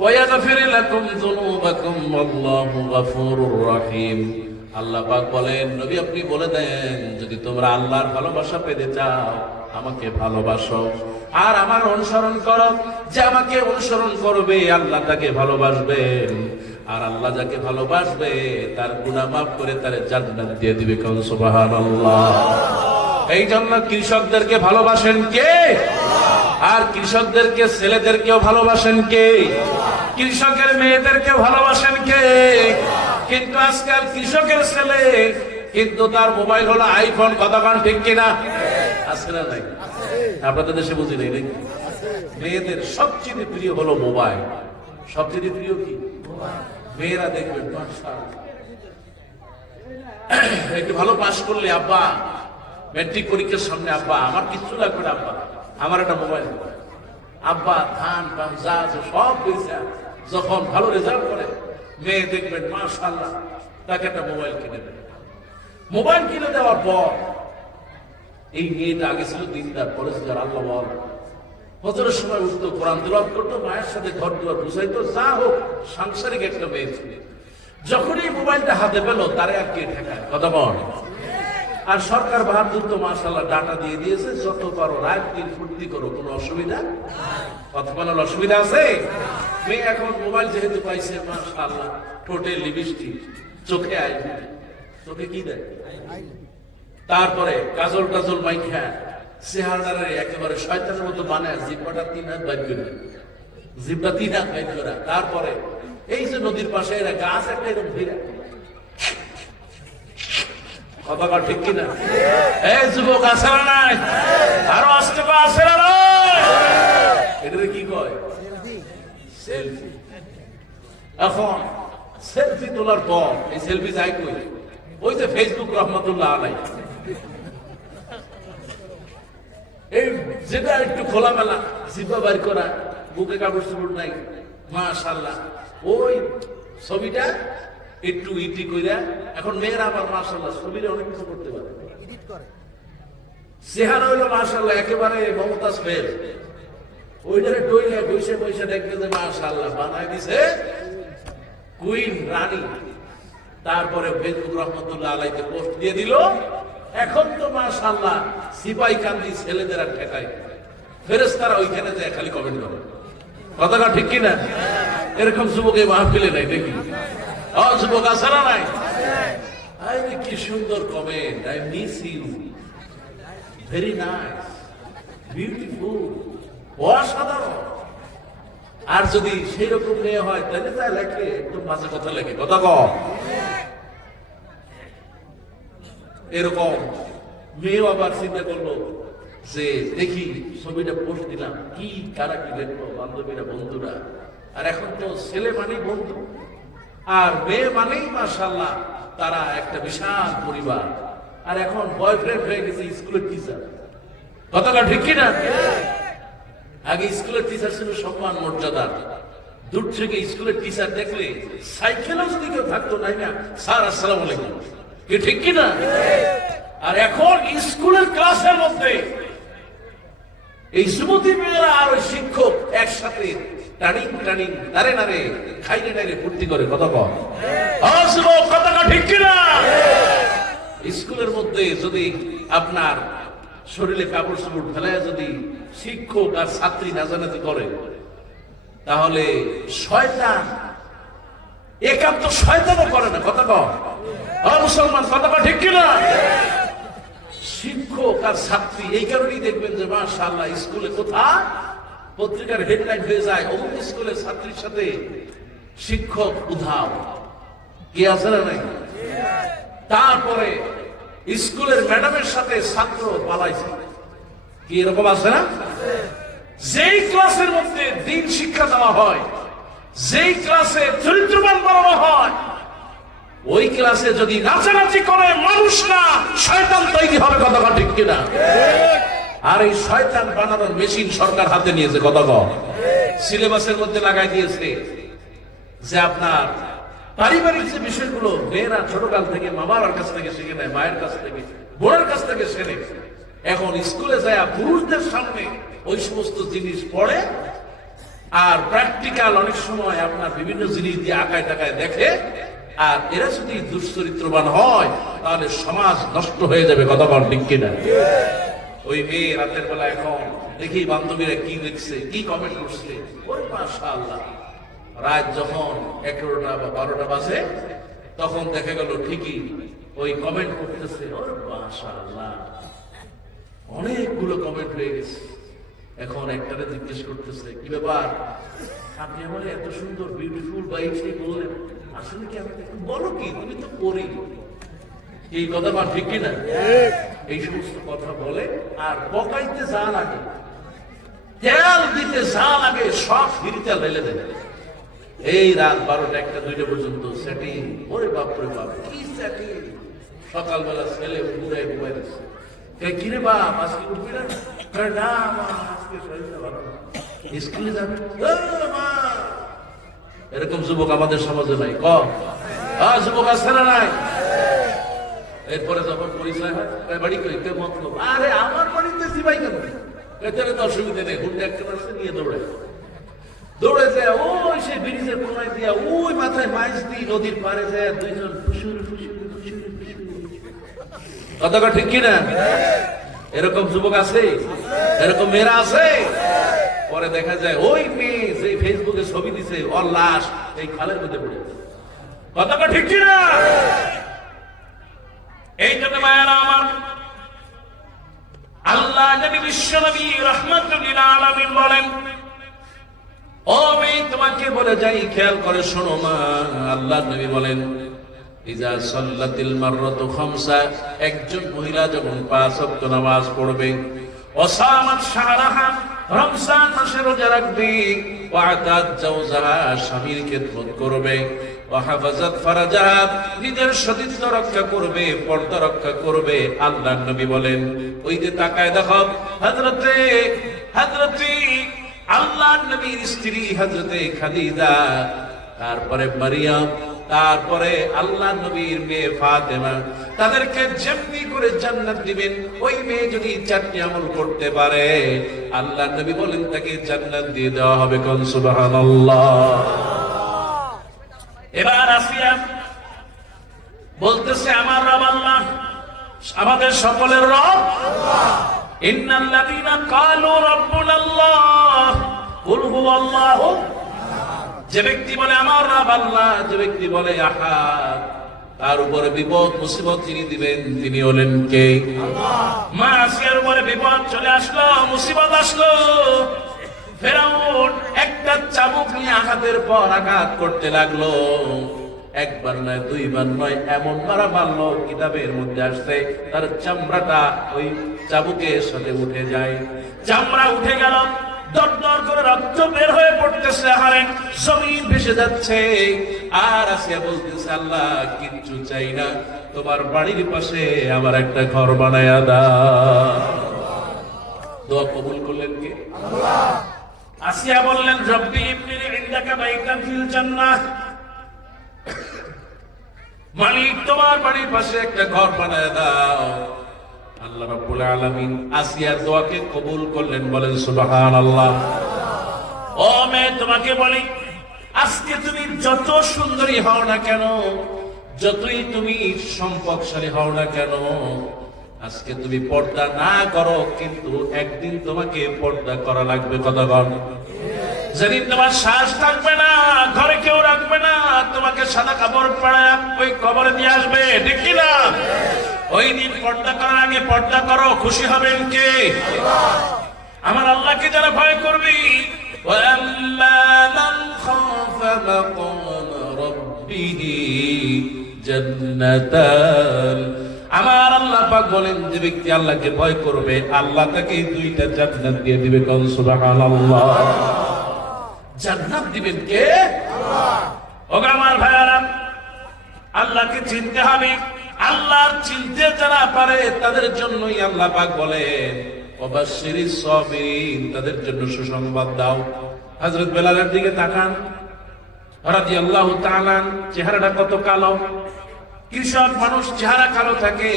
ওয়া ইয়াগফির লাকুম যুনুবাকুম ওয়াল্লাহু গফুরুর রহিম। আল্লাহ পাক বলেন, নবী আপনি বলে দেন, যদি তোমরা আল্লাহর ভালোবাসা পেতে চাও আমাকে ভালোবাসো আর আমার অনুসরণ করো। যে আমাকে অনুসরণ করবে আল্লাহ তাকে ভালোবাসবেন, আর আল্লাহ যাকে ভালোবাসবে তার গুনাহ মাফ করে তার জান্নাত দিয়ে দিবে। কোন সুবহানাল্লাহ। এই জন্য কৃষকদেরকে ভালোবাসেন কে? আর কৃষকদেরকে ছেলেদেরকেও ভালোবাসেন কে? কৃষকের মেয়েদেরকে ভালোবাসেন কে? কিন্তু আজকাল কৃষকের ছেলে কিন্তু তার মোবাইল হলো আইফোন। কতক্ষণ ঠিক কিনা? আছে না নাই? আপনাদের দেশে বুঝি নেই নাকি? মেয়েদের সবচেয়ে প্রিয় হলো মোবাইল। সবচেয়ে প্রিয় কি? মেয়েরা দেখবেন একটু ভালো পাস করলে, আব্বা ম্যাট্রিক পরীক্ষার সামনে, আব্বা আমার কিচ্ছু লাগবে না, আব্বা আমার একটা মোবাইল। আব্বা ধান পান যা আছে সব পয়সা যখন ভালো রেজাল্ট করে মেয়ে দেখবেন মাশাআল্লাহ তাকে একটা মোবাইল কিনে দেবে। মোবাইল কিনে দেওয়ার পর এই মেয়েটা আগে ছিল দিনদার, পরেশগার, আল্লাহ বল, ফজরের সময় উঠতো, কোরআন তেলাওয়াত করতো, মায়ের সাথে ঘর দুয়ার বুঝাইতো, যা হোক সাংসারিক একটা মেয়ে ছিল। যখনই মোবাইলটা হাতে পেল তারে আর কে ঠেকায়? কথা বল। আর সরকার বাহাদুর তো মাশাআল্লাহ ডাটা দিয়ে দিয়েছে, যত পারো রাত দিন ফুর্তি করো, কোনো অসুবিধা? কথা বলার অসুবিধা আছে? মেয়ে এখন মোবাইল যেহেতু পাইছে মাশাআল্লাহ, ঠোঁটে লিপস্টিক, চোখে আই, চোখে কি দেয়, তারপরে কাজল টাজল মাইখা চেহারাটারে একেবারে শয়তানের মতো বানায়, জিব্বাটা 3 হাত বাইর করে, জিব্বা 3 হাত বাইর করে। তারপরে এই যে নদীর পাশে এরা গাছ একটা এরকম ভিড়া, কথা ঠিক কিনা? এই যুবক আছে না নাই? আরো আসতে আছে না নাই? এটারে কি কয়? সেলফি। এখন সেলফি তোলার পর এই সেলফি যাই কই? ওই যে ফেসবুক রহমতুল্লাহ আলাই, এই যেটা একটু খোলামেলা, জিব্বা বাইর করা, বুকে কাপড় চোপড় নাই, মাশাআল্লাহ ওই ছবিটা একটু ইটি কইরা। এখন মেয়েরা আবার মাশাআল্লাহ ছবিটা অনেক কিছু করতে পারে, এডিট করে। চেহারা হইলো মাশাআল্লাহ একেবারে মমতাজ ফেল, ওইটারে টইলে বসে বসে দেখবে যে মাশাআল্লাহ বানাই দিছে কুইন রানী। তারপরে ফেসবুক রহমতুল্লাহ আলাইকে পোস্ট দিয়ে দিল। এখন তো মাশাআল্লাহ সিপাই কান্দি ছেলেদের আর ঠেকায়, ফেরেশতারা ওইখানে যায় খালি কমেন্ট করে। কথাটা ঠিক কিনা? এরকম যুবক এই মাহফিলে নাই দেখি। যুবক আছে না নাই? আরে কি সুন্দর comment, I miss you, very nice, beautiful, অসাধারণ। আর যদি সেই রকম মেয়ে হয় তাহলে যা লেখে একটু মাঝে কথা লেখে, কথা কম। এরকম মেয়েও আবার চিন্তা করলো যে দেখি ছবিটা পোস্ট দিলাম, কি কারা কি দেখলো, বান্ধবীরা বন্ধুরা। আর এখন তো ছেলে মানেই বন্ধু, আর মেয়ে মানেই মাশাআল্লাহ তারা একটা বিশাল পরিবার। আর এখন বয়ফ্রেন্ড হয়ে গেছে স্কুলের টিচার। কথাটা ঠিক কিনা? আগে স্কুলের টিচার ছিল সম্মান মর্যাদা, দূর থেকে স্কুলের টিচার দেখলে সাইকেলও যদি কেউ থাকতো নাই না, স্যার আসসালামু আলাইকুম, কি ঠিক কিনা? আর এখন স্কুলের ক্লাসের মধ্যে এই যুবতী মেয়েরা আর ওই শিক্ষক একসাথে টানিং টানিং নারে নারে খাইরে নারে ফুর্তি করে। কথা কম। কথাটা ঠিক কিনা? স্কুলের মধ্যে যদি আপনার শরীরে কাপড় চোপড় ফেলে যদি শিক্ষক আর ছাত্রী নাজানাতি করে, তাহলে শয়তান একান্ত শয়তানও করে না। কথা কম। মুসলমান, কথাটা ঠিক কিনা? শিক্ষক আর ছাত্রী এই কারণেই দেখবেন যে মাশাআল্লাহ স্কুলে কোথায় পত্রিকার হেডলাইন হয়ে যায় অমুক স্কুলের ছাত্রীর সাথে শিক্ষক উধাও, কি আছে না নাই? তারপরে স্কুলের ম্যাডামের সাথে ছাত্র পালাইছে, কি এরকম আছে না? যেই ক্লাসের মধ্যে দিন শিক্ষা দেওয়া হয়, যেই ক্লাসে চরিত্রবান বানানো হয়, ওই ক্লাসে যদি নাচানাচি করে মানুষ না শয়তান তৈরি হবে। কথা ঠিক কিনা? আর এই শয়তান বানানোর মেশিন সরকার হাতে নিয়েছে। কথা কম। সিলেবাসের মধ্যে লাগাই দিয়েছে যে আপনার পারিবারিক যে বিষয়গুলো মেয়েরা ছোটকাল থেকে মামার কাছ থেকে শিখে নেয়, মায়ের কাছ থেকে, বোনের কাছ থেকে শেখে, এখন স্কুলে যায় পুরুষদের সামনে ওই সমস্ত জিনিস পড়ে। আর প্র্যাকটিক্যাল অনেক সময় আপনার বিভিন্ন জিনিস দিয়ে আঁকায় টাকায় দেখে। আর এরা যদি দুশ্চরিত্রবান হয় তাহলে সমাজ নষ্ট হয়ে যাবে। কথা বল ঠিক কিনা? ওই মেয়ে রাতের বেলা এখন দেখি বান্ধবীরা কি লিখছে, কি কমেন্ট করছে, ওই মাশাআল্লাহ রাত যখন 11টা বা 12টা বাজে তখন দেখা গেল ঠিকই ওই কমেন্ট করতেছে। ওর মাশাআল্লাহ অনেকগুলো কমেন্ট হয়ে গেছে। এখন একটারে জিজ্ঞেস করতেছে, কি ব্যাপার, আপনি আমার এত সুন্দর বিউটিফুল বাইক বললেন, আসলে কি আমি বলো কি, তুমি তো পড়ি, এই কথা বা ঠিক কিনা? এই সমস্ত কথা বলে আর বকাইতে যা লাগে, তেল দিতে যা লাগে সব ফিরিতে ঢেলে দেয়। এই রাত 12টা 1টা 2টা পর্যন্ত সেটিং। ওরে বাপরে বাপ, কি সেটিং! সকালবেলা ছেলে ঘুরাই ঘুমাই দিচ্ছে। কিরে বাপ আজকে উঠবি না? না মা, আজকে শরীরটা ভালো না, স্কুলে যাবে। এরকম যুবক আমাদের সমাজে নাই, কম। যুবক আছে না নাই? এরপরে যখন পরিচয় হয়, বাড়ি কই, কে মতলব? আরে আমার বাড়িতে সিপাই কেন? এটারে তো অসুবিধা নেই, হুন্ডা একটা আছে নিয়ে দৌড়ায়, দৌড়ে যায় ওই সেই ব্রিজের কোনায় দিয়া ওই মাথায় মাইজ দিয়ে নদীর পাড়ে যায় দুইজন ফুসুর ফুসুর ফুসুর ফুসুর। কথাটা ঠিক কিনা? এরকম যুবক আছে, এরকম মেয়েরা আছে। পরে দেখা যায় ওই মেয়ে যে ফেসবুকে ছবি দিছে ওর লাশ এই খালের মধ্যে পড়ে। কথাটা ঠিক কিনা? এই জন্য মায়েরা আমার, আল্লাহ নবী বিশ্ব নবী রাহমাতুল লিল আলামিন বলেন, ও মেয়ে তোমাকে বলে যাই, খেয়াল করে শোনো মা। আল্লাহ নবী বলেন, ইজা সাল্লাতিল মাররাতু খামসা, একজন মহিলা যখন 5 ওয়াক্ত নামাজ পড়বে, ওয়াসামাত শাহরাহা, রমজান মাসে রোজা রাখবে, ওয়াতাত জাওজাহা, স্বামীর খেদমত করবে, ওয়াহাফাজাত ফারাজাহা, নিজের সতীত্ব রক্ষা করবে, পর্দা রক্ষা করবে। আল্লাহ নবী বলেন, ওই যে তাকায় দেখো হযরতে আল্লাহ নবীর স্ত্রী হযরতে খাদিজা, তারপরে মারিয়াম, তারপরে আল্লাহ নবীর মেয়ে ফাতেমা, তাদেরকে যেমনি করে জান্নাত দিবেন, ওই মেয়ে যদি 4টি আমল করতে পারে আল্লাহ নবী বলেন তাকে জান্নাত দিয়ে দেওয়া হবে। কোন সুবহানাল্লাহ। এবার আসিয়া বলতেছে আমার রব আল্লাহ, আমাদের সকলের রব আল্লাহ। ইন্নাল্লাযীনা ক্বালু রাব্বুনাল্লাহ কুল হুয়াল্লাহু, যে ব্যক্তি বলে আমার রব আল্লাহ, যে ব্যক্তি বলে আহাদ, তার উপরে বিপদ মুসিবত যিনি দিবেন তিনি হলেন কে? আল্লাহ। মা আসিয়ার উপরে বিপদ চলে আসলো, মুসিবত আসলো। ফেরাউন একটা চাবুক নিয়ে আঘাতের পর আঘাত করতে লাগলো। একবার নয়, দুইবার নয়, এমন মারা মারলো কিতাবের মধ্যে আসছে তার চামড়াটা ওই চাবুকের সাথে উঠে যায়। চামড়া উঠে গেল, দর দর করে রক্ত বের হয়ে পড়তেছে, হারে জমিন ভেসে যাচ্ছে। আর আসিয়া বলতেছে আল্লাহ কিচ্ছু চাই না, তোমার বাড়ির পাশে আমার একটা ঘর বানায়া দাও। দোয়া কবুল করলেন কে? আল্লাহ। আসিয়া বললেন রব্বি ইবনি ইনদাকা বাইতান ফিল জান্নাহ, মালিক তোমার বাড়ির পাশে একটা ঘর বানায় দাও। আল্লাহ রাব্বুল আলামিন আসিয়ার দোয়াকে কবুল করলেন, বলেন সুবহানাল্লাহ। ও মেয়ে, তোমাকে বলি আজকে তুমি যত সুন্দরী হও না কেন, যতই তুমি সম্পদশালী হও না কেন, আজকে তুমি পর্দা না করো, কিন্তু একদিন তোমাকে পর্দা করা লাগবে। কথা বল। যেদিন তোমার শ্বাস থাকবে না, ঘরে কেউ রাখবে না, তোমাকে সাদা কাপড় পরায় ওই কবরে দিয়ে আসবে, ঠিক কি না? ওই দিন পর্দা করার আগে পর্দা করো, খুশি হবেন কে? আল্লাহ। আমার আল্লাহকে যারা ভয় করবি, ওয়াল্লা মান খাফা মাকাম রাব্বিহি জান্নাতাল, আমার আল্লাহ পাক বলেন যে ব্যক্তি আল্লাহকে ভয় করবে আল্লাহ তাকে 2টা জান্নাত দিয়ে দিবে। কোন সুবহানাল্লাহ। জান্নাত দিবেন কে? আল্লাহ। ওগো আমার ভাইয়ারা, আল্লাহকে চিনতে হবে। আল্লাহর চিনতে যারা পারে তাদের জন্যই আল্লাহ পাক বলেন ওয়াবাশশিরিস সাবিরিন, তাদের জন্য সুসংবাদ দাও। হযরত বেলালের দিকে তাকান রাদিয়াল্লাহু তাআলা, চেহারাটা কত কালো। কৃষক মানুষ চেহারা কালো থাকে,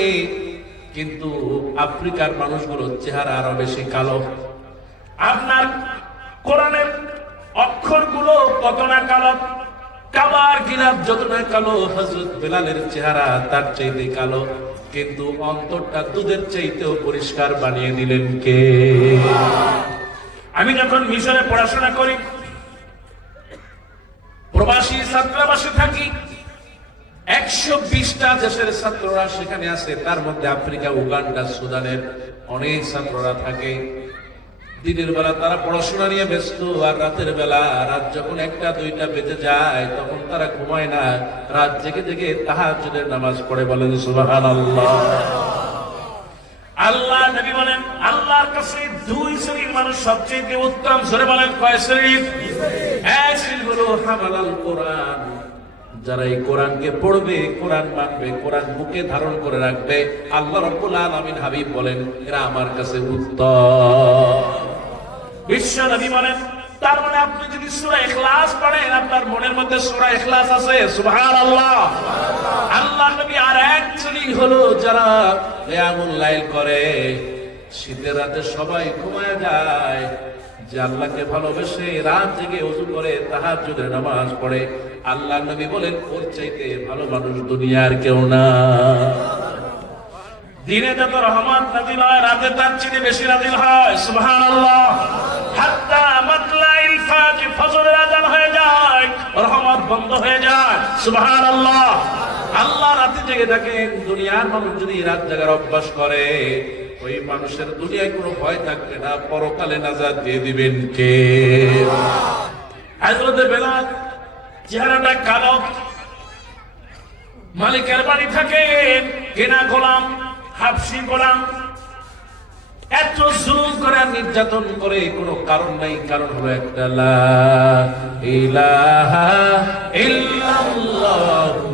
কিন্তু আফ্রিকার মানুষগুলোর চেহারা আরো বেশি কালো। আপনার কোরআনের অক্ষরগুলো কত না কালো, কাবার গিলাফ যত না কালো, হযরত বেলালের চেহারা তার চাইতে কালো, কিন্তু অন্তরটা দুধের চাইতেও পরিষ্কার বানিয়ে দিলেন কে? আমি যখন মিশরে পড়াশোনা করি, প্রবাসী ছাত্রাবাসে থাকি, 120টা দেশের ছাত্ররা সেখানে আছে, তার মধ্যে আফ্রিকা, উগান্ডা, সুদানের অনেক ছাত্ররা থাকে। দিনের বেলা তারা পড়াশোনা নিয়ে ব্যস্ত, আর রাতের বেলা রাত যখন 1টা 2টা বেজে যায় তখন তারা ঘুমায় না, রাত জেগে জেগে তাহাজ্জুদের নামাজ পড়ে। বলেন সুবহানাল্লাহ। আল্লাহ নবী বলেন আল্লাহর কাছে 2 শ্রেণীর মানুষ সবচেয়ে উত্তম। জোরে বলেন কয় শ্রেণী? এক শ্রেণী হলো হামালাল কোরআন, যারা এই কোরআনকে পড়বে, কোরআন মানবে, কোরআন বুকে ধারণ করে রাখবে। আল্লাহ রাব্বুল আলামিন হাবিব বলেন এরা আমার কাছে উত্তম। বিশ্ব নবী বলেন, তার মানে আপনি যদি সূরা ইখলাস পড়েন আপনার মনের মধ্যে সূরা ইখলাস আছে। সুবহানাল্লাহ। আল্লাহ নবী আর এক শ্রেণী হলো যারা কিয়ামুল লাইল করে, শীতের রাতে সবাই ঘুমায় যায়, যে আল্লাহকে ভালোবেসে রাত জেগে ওযু করে তাহাজ্জুদের নামাজ পড়ে। আল্লাহ নবী বলেন ওর চাইতে ভালো মানুষ দুনিয়ার কেউ না। দিনে যত রহমত নাযিল হয়, রাতে তার চেয়ে বেশি নাযিল হয়। সুবহানাল্লাহ। হাত্তা মাতলাইল ফাজর, ফজরের আযান হয়ে যায়, রহমত বন্ধ হয়ে যায়। সুবহানাল্লাহ। আল্লাহ রাতে জেগে থাকেন। দুনিয়ার মানুষ যদি রাত জাগার অভ্যাস করে, ওই মানুষের দুনিয়ায় কোনো ভয় থাকবে না, পরকালে নাজাত দিয়ে দিবেন কে? হযরত বেলাল চেহারাটা কালো, মালিকের বাড়ি থাকেন, কেনা গোলাম, হাবশি গোলাম। এত জুলুম করে, নির্যাতন করে, কোনো কারণ নাই। কারণ হলো একটা, লা ইলাহা ইল্লাল্লাহু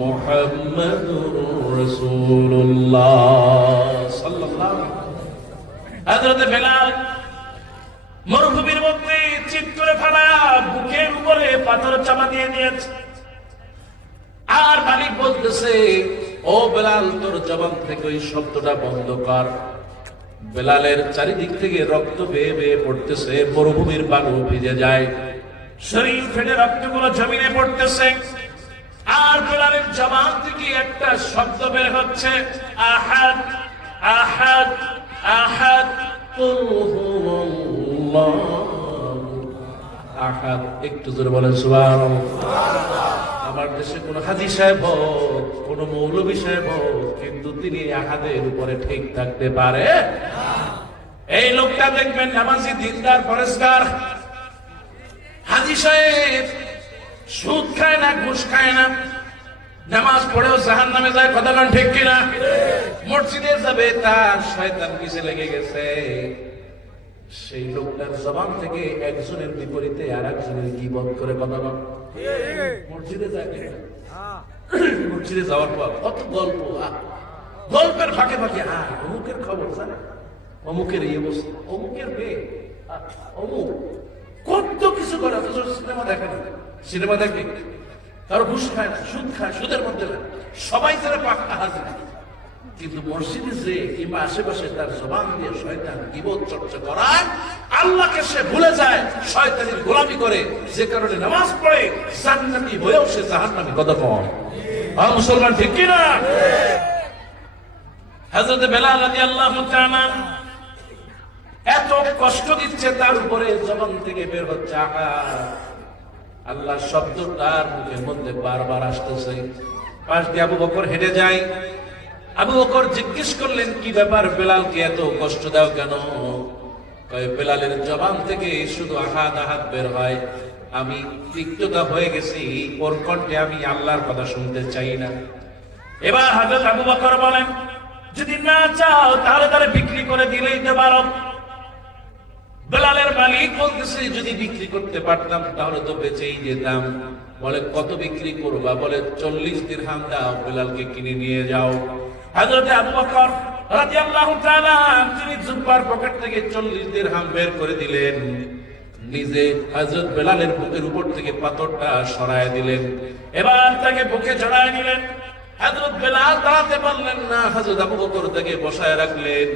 মুহাম্মাদুর রাসূলুল্লাহ সাল্লাল্লাহু আলাইহি ওয়াসাল্লাম। হযরত বেলাল মরুভূমির মধ্যে চিৎ করে ফেলা, বুকের উপরে পাথর চাপা দিয়ে দিয়েছে। আর মালিক বলতেছে, ও বেলাল, তোর জবান থেকে ওই শব্দটা বন্ধ কর। বেলালের চারিদিক থেকে রক্ত বেয়ে বেয়ে পড়তেছে, মরুভূমির বালু ভিজে যায়, শরীর ফেটে রক্তগুলো জমিনে পড়তেছে। আর বেলালের জবান থেকে একটা শব্দ বের হচ্ছে, আহাদ আহাদ আহাদ কুল হুয়াল্লাহু আহাদ। একটু জোরে বলেন সুবহানাল্লাহ। আমার দেশে কোন হাজী সাহেব হোক, কোন মৌলভী সাহেব হোক, কিন্তু তিনি আহাদের উপরে ঠিক থাকতে পারে। এই লোকটা দেখবেন নামাজি, দিনদার, পরেশগার। হাজী সাহেব সুদ খায় না, ঘুষ খায় না, নামাজ পড়েও জাহান্নামে যায়, কথাটা ঠিক কিনা? মসজিদে যাবে, তার শয়তান পিছে লেগে গেছে। সেই লোকটার জবান থেকে একজনের বিপরীতে আর একজনের গীবত করে কথা বলে। মসজিদে যায়, মসজিদে যাওয়ার পর কত গল্প, গল্পের ফাঁকে ফাঁকে অমুকের খবর জানে, অমুকের এই অবস্থা, অমুকের মেয়ে, অমুক কত কিছু করে। সিনেমা দেখে না, সিনেমা দেখে কারো ঘুষ খায় না, সুদ খায়, সুদের মধ্যে সবাই তারা পাক্কা হাজির। কিন্তু মসজিদে যে কিংবা আশেপাশে তার জবান দিয়ে শয়তান গীবত চর্চা করায়, আল্লাহকে সে ভুলে যায়, শয়তানের গোলামি করে, যে কারণে নামাজ পড়ে জান্নাতি হয়েও সে জাহান্নামী। কত কম মুসলমান, ঠিক কিনা? হযরত বেলাল রাদিয়াল্লাহু তাআলা এত কষ্ট দিচ্ছে, তার উপরে জবান থেকে বের হচ্ছে আল্লাহ শব্দ, তার মুখের মধ্যে বারবার আসতেছে। পাশ দিয়ে আবু বকর হেঁটে যায়। আবু বকর জিজ্ঞেস করলেন, কি ব্যাপার, বেলালকে এত কষ্ট দাও কেন? কয়, বেলালের জবান থেকে শুধু আহাদ আহাদ বের হয়, আমি তিক্ততা হয়ে গেছি, ওর কণ্ঠে আমি আল্লাহর কথা শুনতে চাই না। এবার হযরত আবু বকর বলেন, যদি না চাও তাহলে তারা বিক্রি করে দিলেই তো পারো। বেলালের মালিক বলতেছে, যদি বিক্রি করতে পারতাম তাহলে তো বেঁচেই যেতাম। বলে, কত বিক্রি করবা? বলে, 40 দিরহাম দাও, বেলালকে কিনে নিয়ে যাও। হযরত আবু বকর রাদিয়াল্লাহু তাআলা তিনি জুব্বার পকেট থেকে 40 দিরহাম বের করে দিলেন, নিজে হযরত বেলালের বুকের উপর থেকে পাথরটা সরায় দিলেন, এবার তাকে বুকে চড়ায় নিলেন। হযরত বেলাল দাঁড়াতে পারলেন না, হযরত আবু বকর তাকে বসায় রাখলেন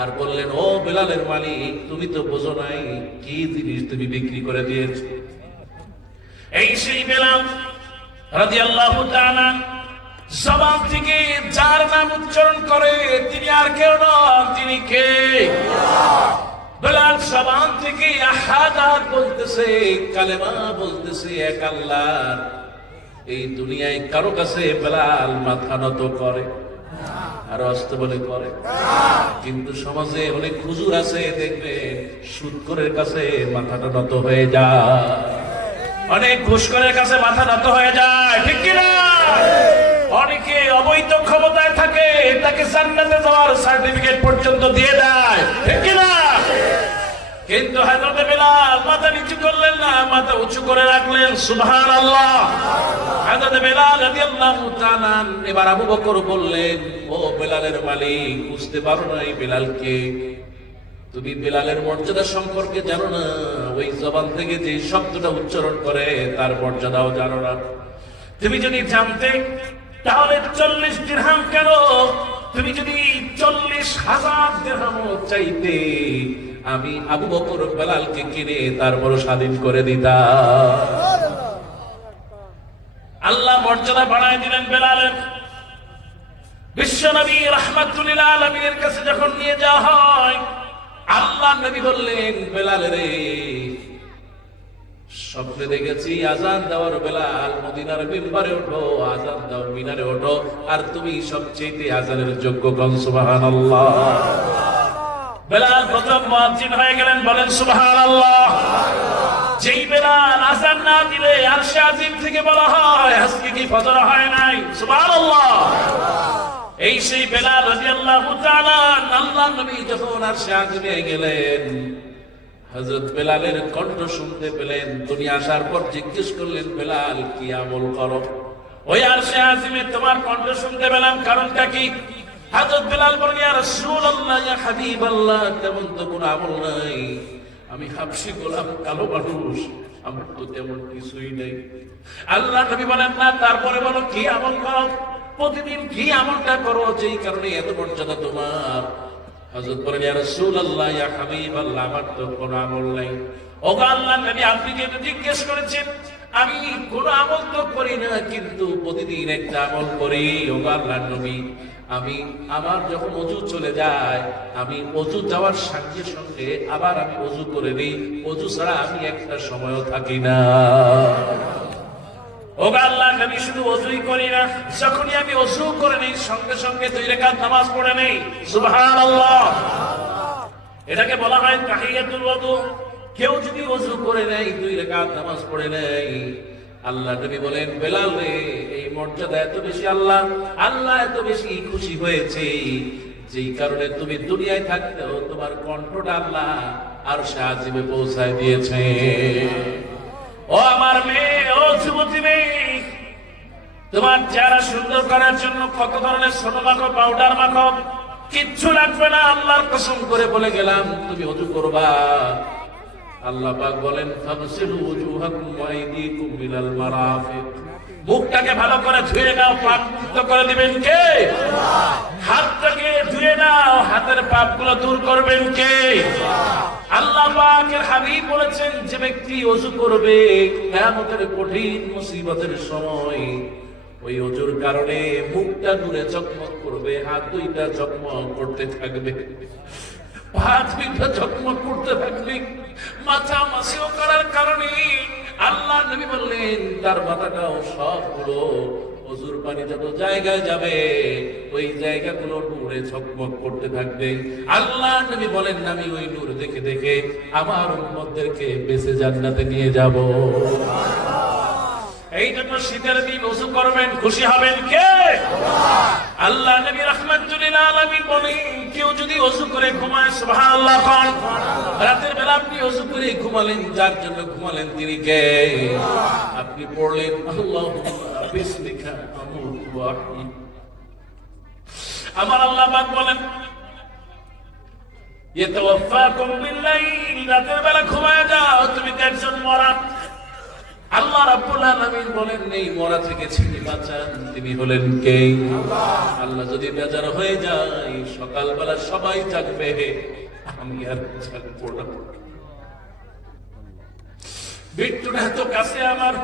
আর বললেন, ও বেলালের মালিক, তুমি তো বোঝো নাই কি জিনিস তুমি বিক্রি করে দিয়েছো। এই সেই বেলাল রাদিয়াল্লাহু তাআলা জবান থেকে যার নাম উচ্চারণ করে তিনি আর কেউ নন, তিনি কে? বেলাল জবান থেকে আহাদ আহাদ বলতেছে, কালেমা বলতেছে এক আল্লাহর। এই দুনিয়ায় কারো কাছে বেলাল মাথা নত করে? আর অস্ত বলে করে? কিন্তু সমাজে অনেক হুজুর আছে, দেখবে সুদখোরের কাছে মাথাটা নত হয়ে যায়, অনেক ঘুষখোরের কাছে মাথা নত হয়ে যায়, ঠিক কিনা? অনেকে অবৈধ ক্ষমতায় থাকে, তাকে জান্নাতে যাওয়ার সার্টিফিকেট পর্যন্ত দিয়ে দেয়, ঠিক কিনা? কিন্তু হযরত বেলাল মাথা নিচু করলেন না, মাথা উঁচু করে রাখলেন। সুবহানাল্লাহ। হযরত বেলাল রাদিয়াল্লাহু তাআলা এবার আবু বকর বললেন, ও বেলালের মালিক, বুঝতে পারো না এই বেলালকে? তুমি বেলালের মর্যাদা সম্পর্কে জানো না? ওই জবান থেকে যে শব্দটা উচ্চারণ করে তার মর্যাদাও জানো না। তুমি যদি জানতে তাহলে 40 দিরহাম কেন, তুমি যদি 40,000 দিরহামও চাইতে, আমি আবু বকর বেলালকে কিনে তারপর স্বাধীন করে দিতাম। আল্লাহ মর্যাদা বাড়ায় দিলেন বেলালের। বিশ্ব নবী রাহমাতুল লিল আলামিনের কাছে যখন নিয়ে যাওয়া হয়, আল্লাহ নবী বললেন, বেলাল রে, স্বপ্নে দেখেছি আজান দেওয়ার বেলাল, মদিনার মিম্বারে ওঠো, আজান দাও, মিনারে ওঠো, আর তুমি সবচেয়ে আজানের যোগ্য। কোন সুবহানাল্লাহ। বেলাল প্রথম মুয়াজ্জিন হয়ে গেলেন, বলেন সুবহানাল্লাহ। যেই বেলাল আজান না দিলে আরশে আজিম থেকে বলা হয়, আজকে কি ফজর হয় নাই? সুবহানাল্লাহ। এই সেই বেলাল রাদিয়াল্লাহু তাআলা, আল্লাহর নবী যখন আরশে আজিমে গেলেন, হযরত বেলালের কণ্ঠ শুনতে পেলেন। দুনিয়া আসার পর জিজ্ঞেস করলেন, বেলাল কি আমল করো? ওই আরশে আজিমে তোমার কণ্ঠ শুনতে পেলাম, কারণটা কি? হযরত বেলাল বলেন, ইয়া রাসূলুল্লাহ, ইয়া হাবিবাল্লাহ, তেমন তো কোনো আমল নাই, আমি হাবশি গোলাম, কালো মানুষ, আমার তো তেমন কিছুই নেই। আল্লাহ নবী বলেন না, তারপরে বলো কি আমল করো, প্রতিদিন কি আমলটা করো যেই কারণে এত মর্যাদা তোমার। হযরত বলেন, ইয়া রাসূলুল্লাহ, ইয়া হাবিবাল্লাহ, আমার তো কোনো আমল নাই। ওগো আল্লাহর নবী, আপনি যেটা জিজ্ঞেস করেছেন, আমি কোন আমল তো করি না, কিন্তু প্রতিদিন একটা আমল করি। ওগো আল্লাহর নবী, আমি আমার যখন ওযু চলে যায়, আমি ওযু যাওয়ার সঙ্গে সঙ্গে আবার আমি ওযু করে নিই। ওযু ছাড়া আমি একটা সময়ও থাকি না। ওগো আল্লাহর নবী, শুধু ওযুই করি না, যখনই আমি ওযু করে নিই সঙ্গে সঙ্গে 2 রাকাত নামাজ পড়ে নেই। সুবহানাল্লাহ। এটাকে বলা হয় তাহিয়াতুল ওযু। কেউ যদি ওযু করে নেয়, 2 রাকাত নামাজ পড়ে নেয়, আল্লাহ নবী বলেন, বেলাল রে, এই মর্যাদা এত বেশি, আল্লাহ এত বেশি খুশি হয়েছে, যেই কারণে তুমি দুনিয়ায় থাকতেও তোমার কণ্ঠটা আল্লাহ আরশে আজিমে পৌঁছায় দিয়েছে। ও আমার মেয়ে, ও যুবতী মেয়ে, তোমার চেহারা সুন্দর করার জন্য কত ধরনের সোনা মাখো, পাউডার মাখো, কিচ্ছু লাগবে না। আল্লাহর কসম করে বলে গেলাম, তুমি ওযু করবা। আল্লাহ পাক বলেন, ফাগসিলু ওজুহাকুম ওয়া আইদিকুম মিনাল মারাফিক। মুখটাকে ভালো করে ধুয়ে নাও, পাক মুক্ত করে দিবেন কে? আল্লাহ। হাতটাকে ধুয়ে নাও, হাতের পাপগুলো দূর করবেন কে? আল্লাহ পাকের হাবিব বলেছেন, যে ব্যক্তি ওযু করবে কিয়ামতের কঠিন মুসিবতের সময় ওই ওযুর কারণে মুখটা নূরে চকমক করবে, হাত দুইটা চকমক করতে থাকবে, পা দুইটা চকমক করতে থাকবে। মাথা মাসিও করার কারণে আল্লাহ নবী বললেন, তার মাথাটাও সবগুলো ওযুর পানি যত জায়গায় যাবে ওই জায়গাগুলো নূরে ঝকমক করতে থাকবে। আল্লাহ নবী বলেন, আমি ওই নূর দেখে দেখে আমার উম্মতদেরকে বেঁচে জান্নাতে নিয়ে যাব। এই জন্য শীতের দিন ওযু করবেন, খুশি হবেন কে? আল্লাহ নবী রাহমাতুল লিল আলামিন বলেন, কেউ যদি ওযু করে ঘুমায়, সুবহানাল্লাহ কোন? রাতের বেলা আপনি ওযু করে ঘুমালেন, যার জন্য ঘুমালেন তিনি কে? আপনি পড়লেন, আল্লাহুম্মা বিসমিকা আমুতু ওয়া আহয়ি। আমার আল্লাহ পাক বলেন, ইয়াতাওয়াফাকুম বিল-লাইল, রাতের বেলা ঘুমায় যাও, তুমি তো একজন মরা। আল্লাহ রাব্বুল আলামিন বলেন, এই মরা থেকে ছিনি বাঁচান তিনি হলেন কে? আল্লাহ যদি বেজার হয়ে যায়, সকালবেলা সবাই জাগবে, আমি আর জাগবো না। মৃত্যুটা এত কাছে আমার,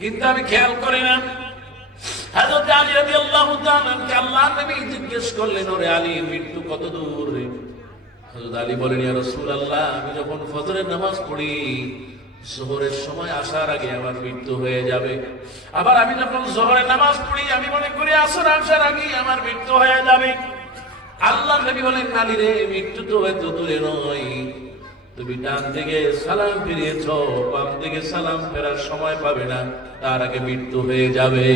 কিন্তু আমি খেয়াল করি না। হযরত আলী রাদিয়াল্লাহু তাআলা কে আল্লাহ নবী জিজ্ঞেস করলেন, ওরে আলী, মৃত্যু কত দূর? হযরত আলী বলেন, ইয়া রাসূলুল্লাহ, আমি যখন ফজরের নামাজ পড়ি, যোহরের সময় আসার আগে আমার মৃত্যু হয়ে যাবে। আবার আমি যখন যোহরের নামাজ পড়ি, আমি মনে করি আসর আসার আগে আমার মৃত্যু হয়ে যাবে। আল্লাহ নবী বলেন, আলী রে, মৃত্যু তো এত দূরে নয়, তুমি ডান দিকে সালাম ফিরিয়েছ, বাম দিকে সালাম ফেরার সময় পাবে না, তার আগে মৃত্যু হয়ে যাবে।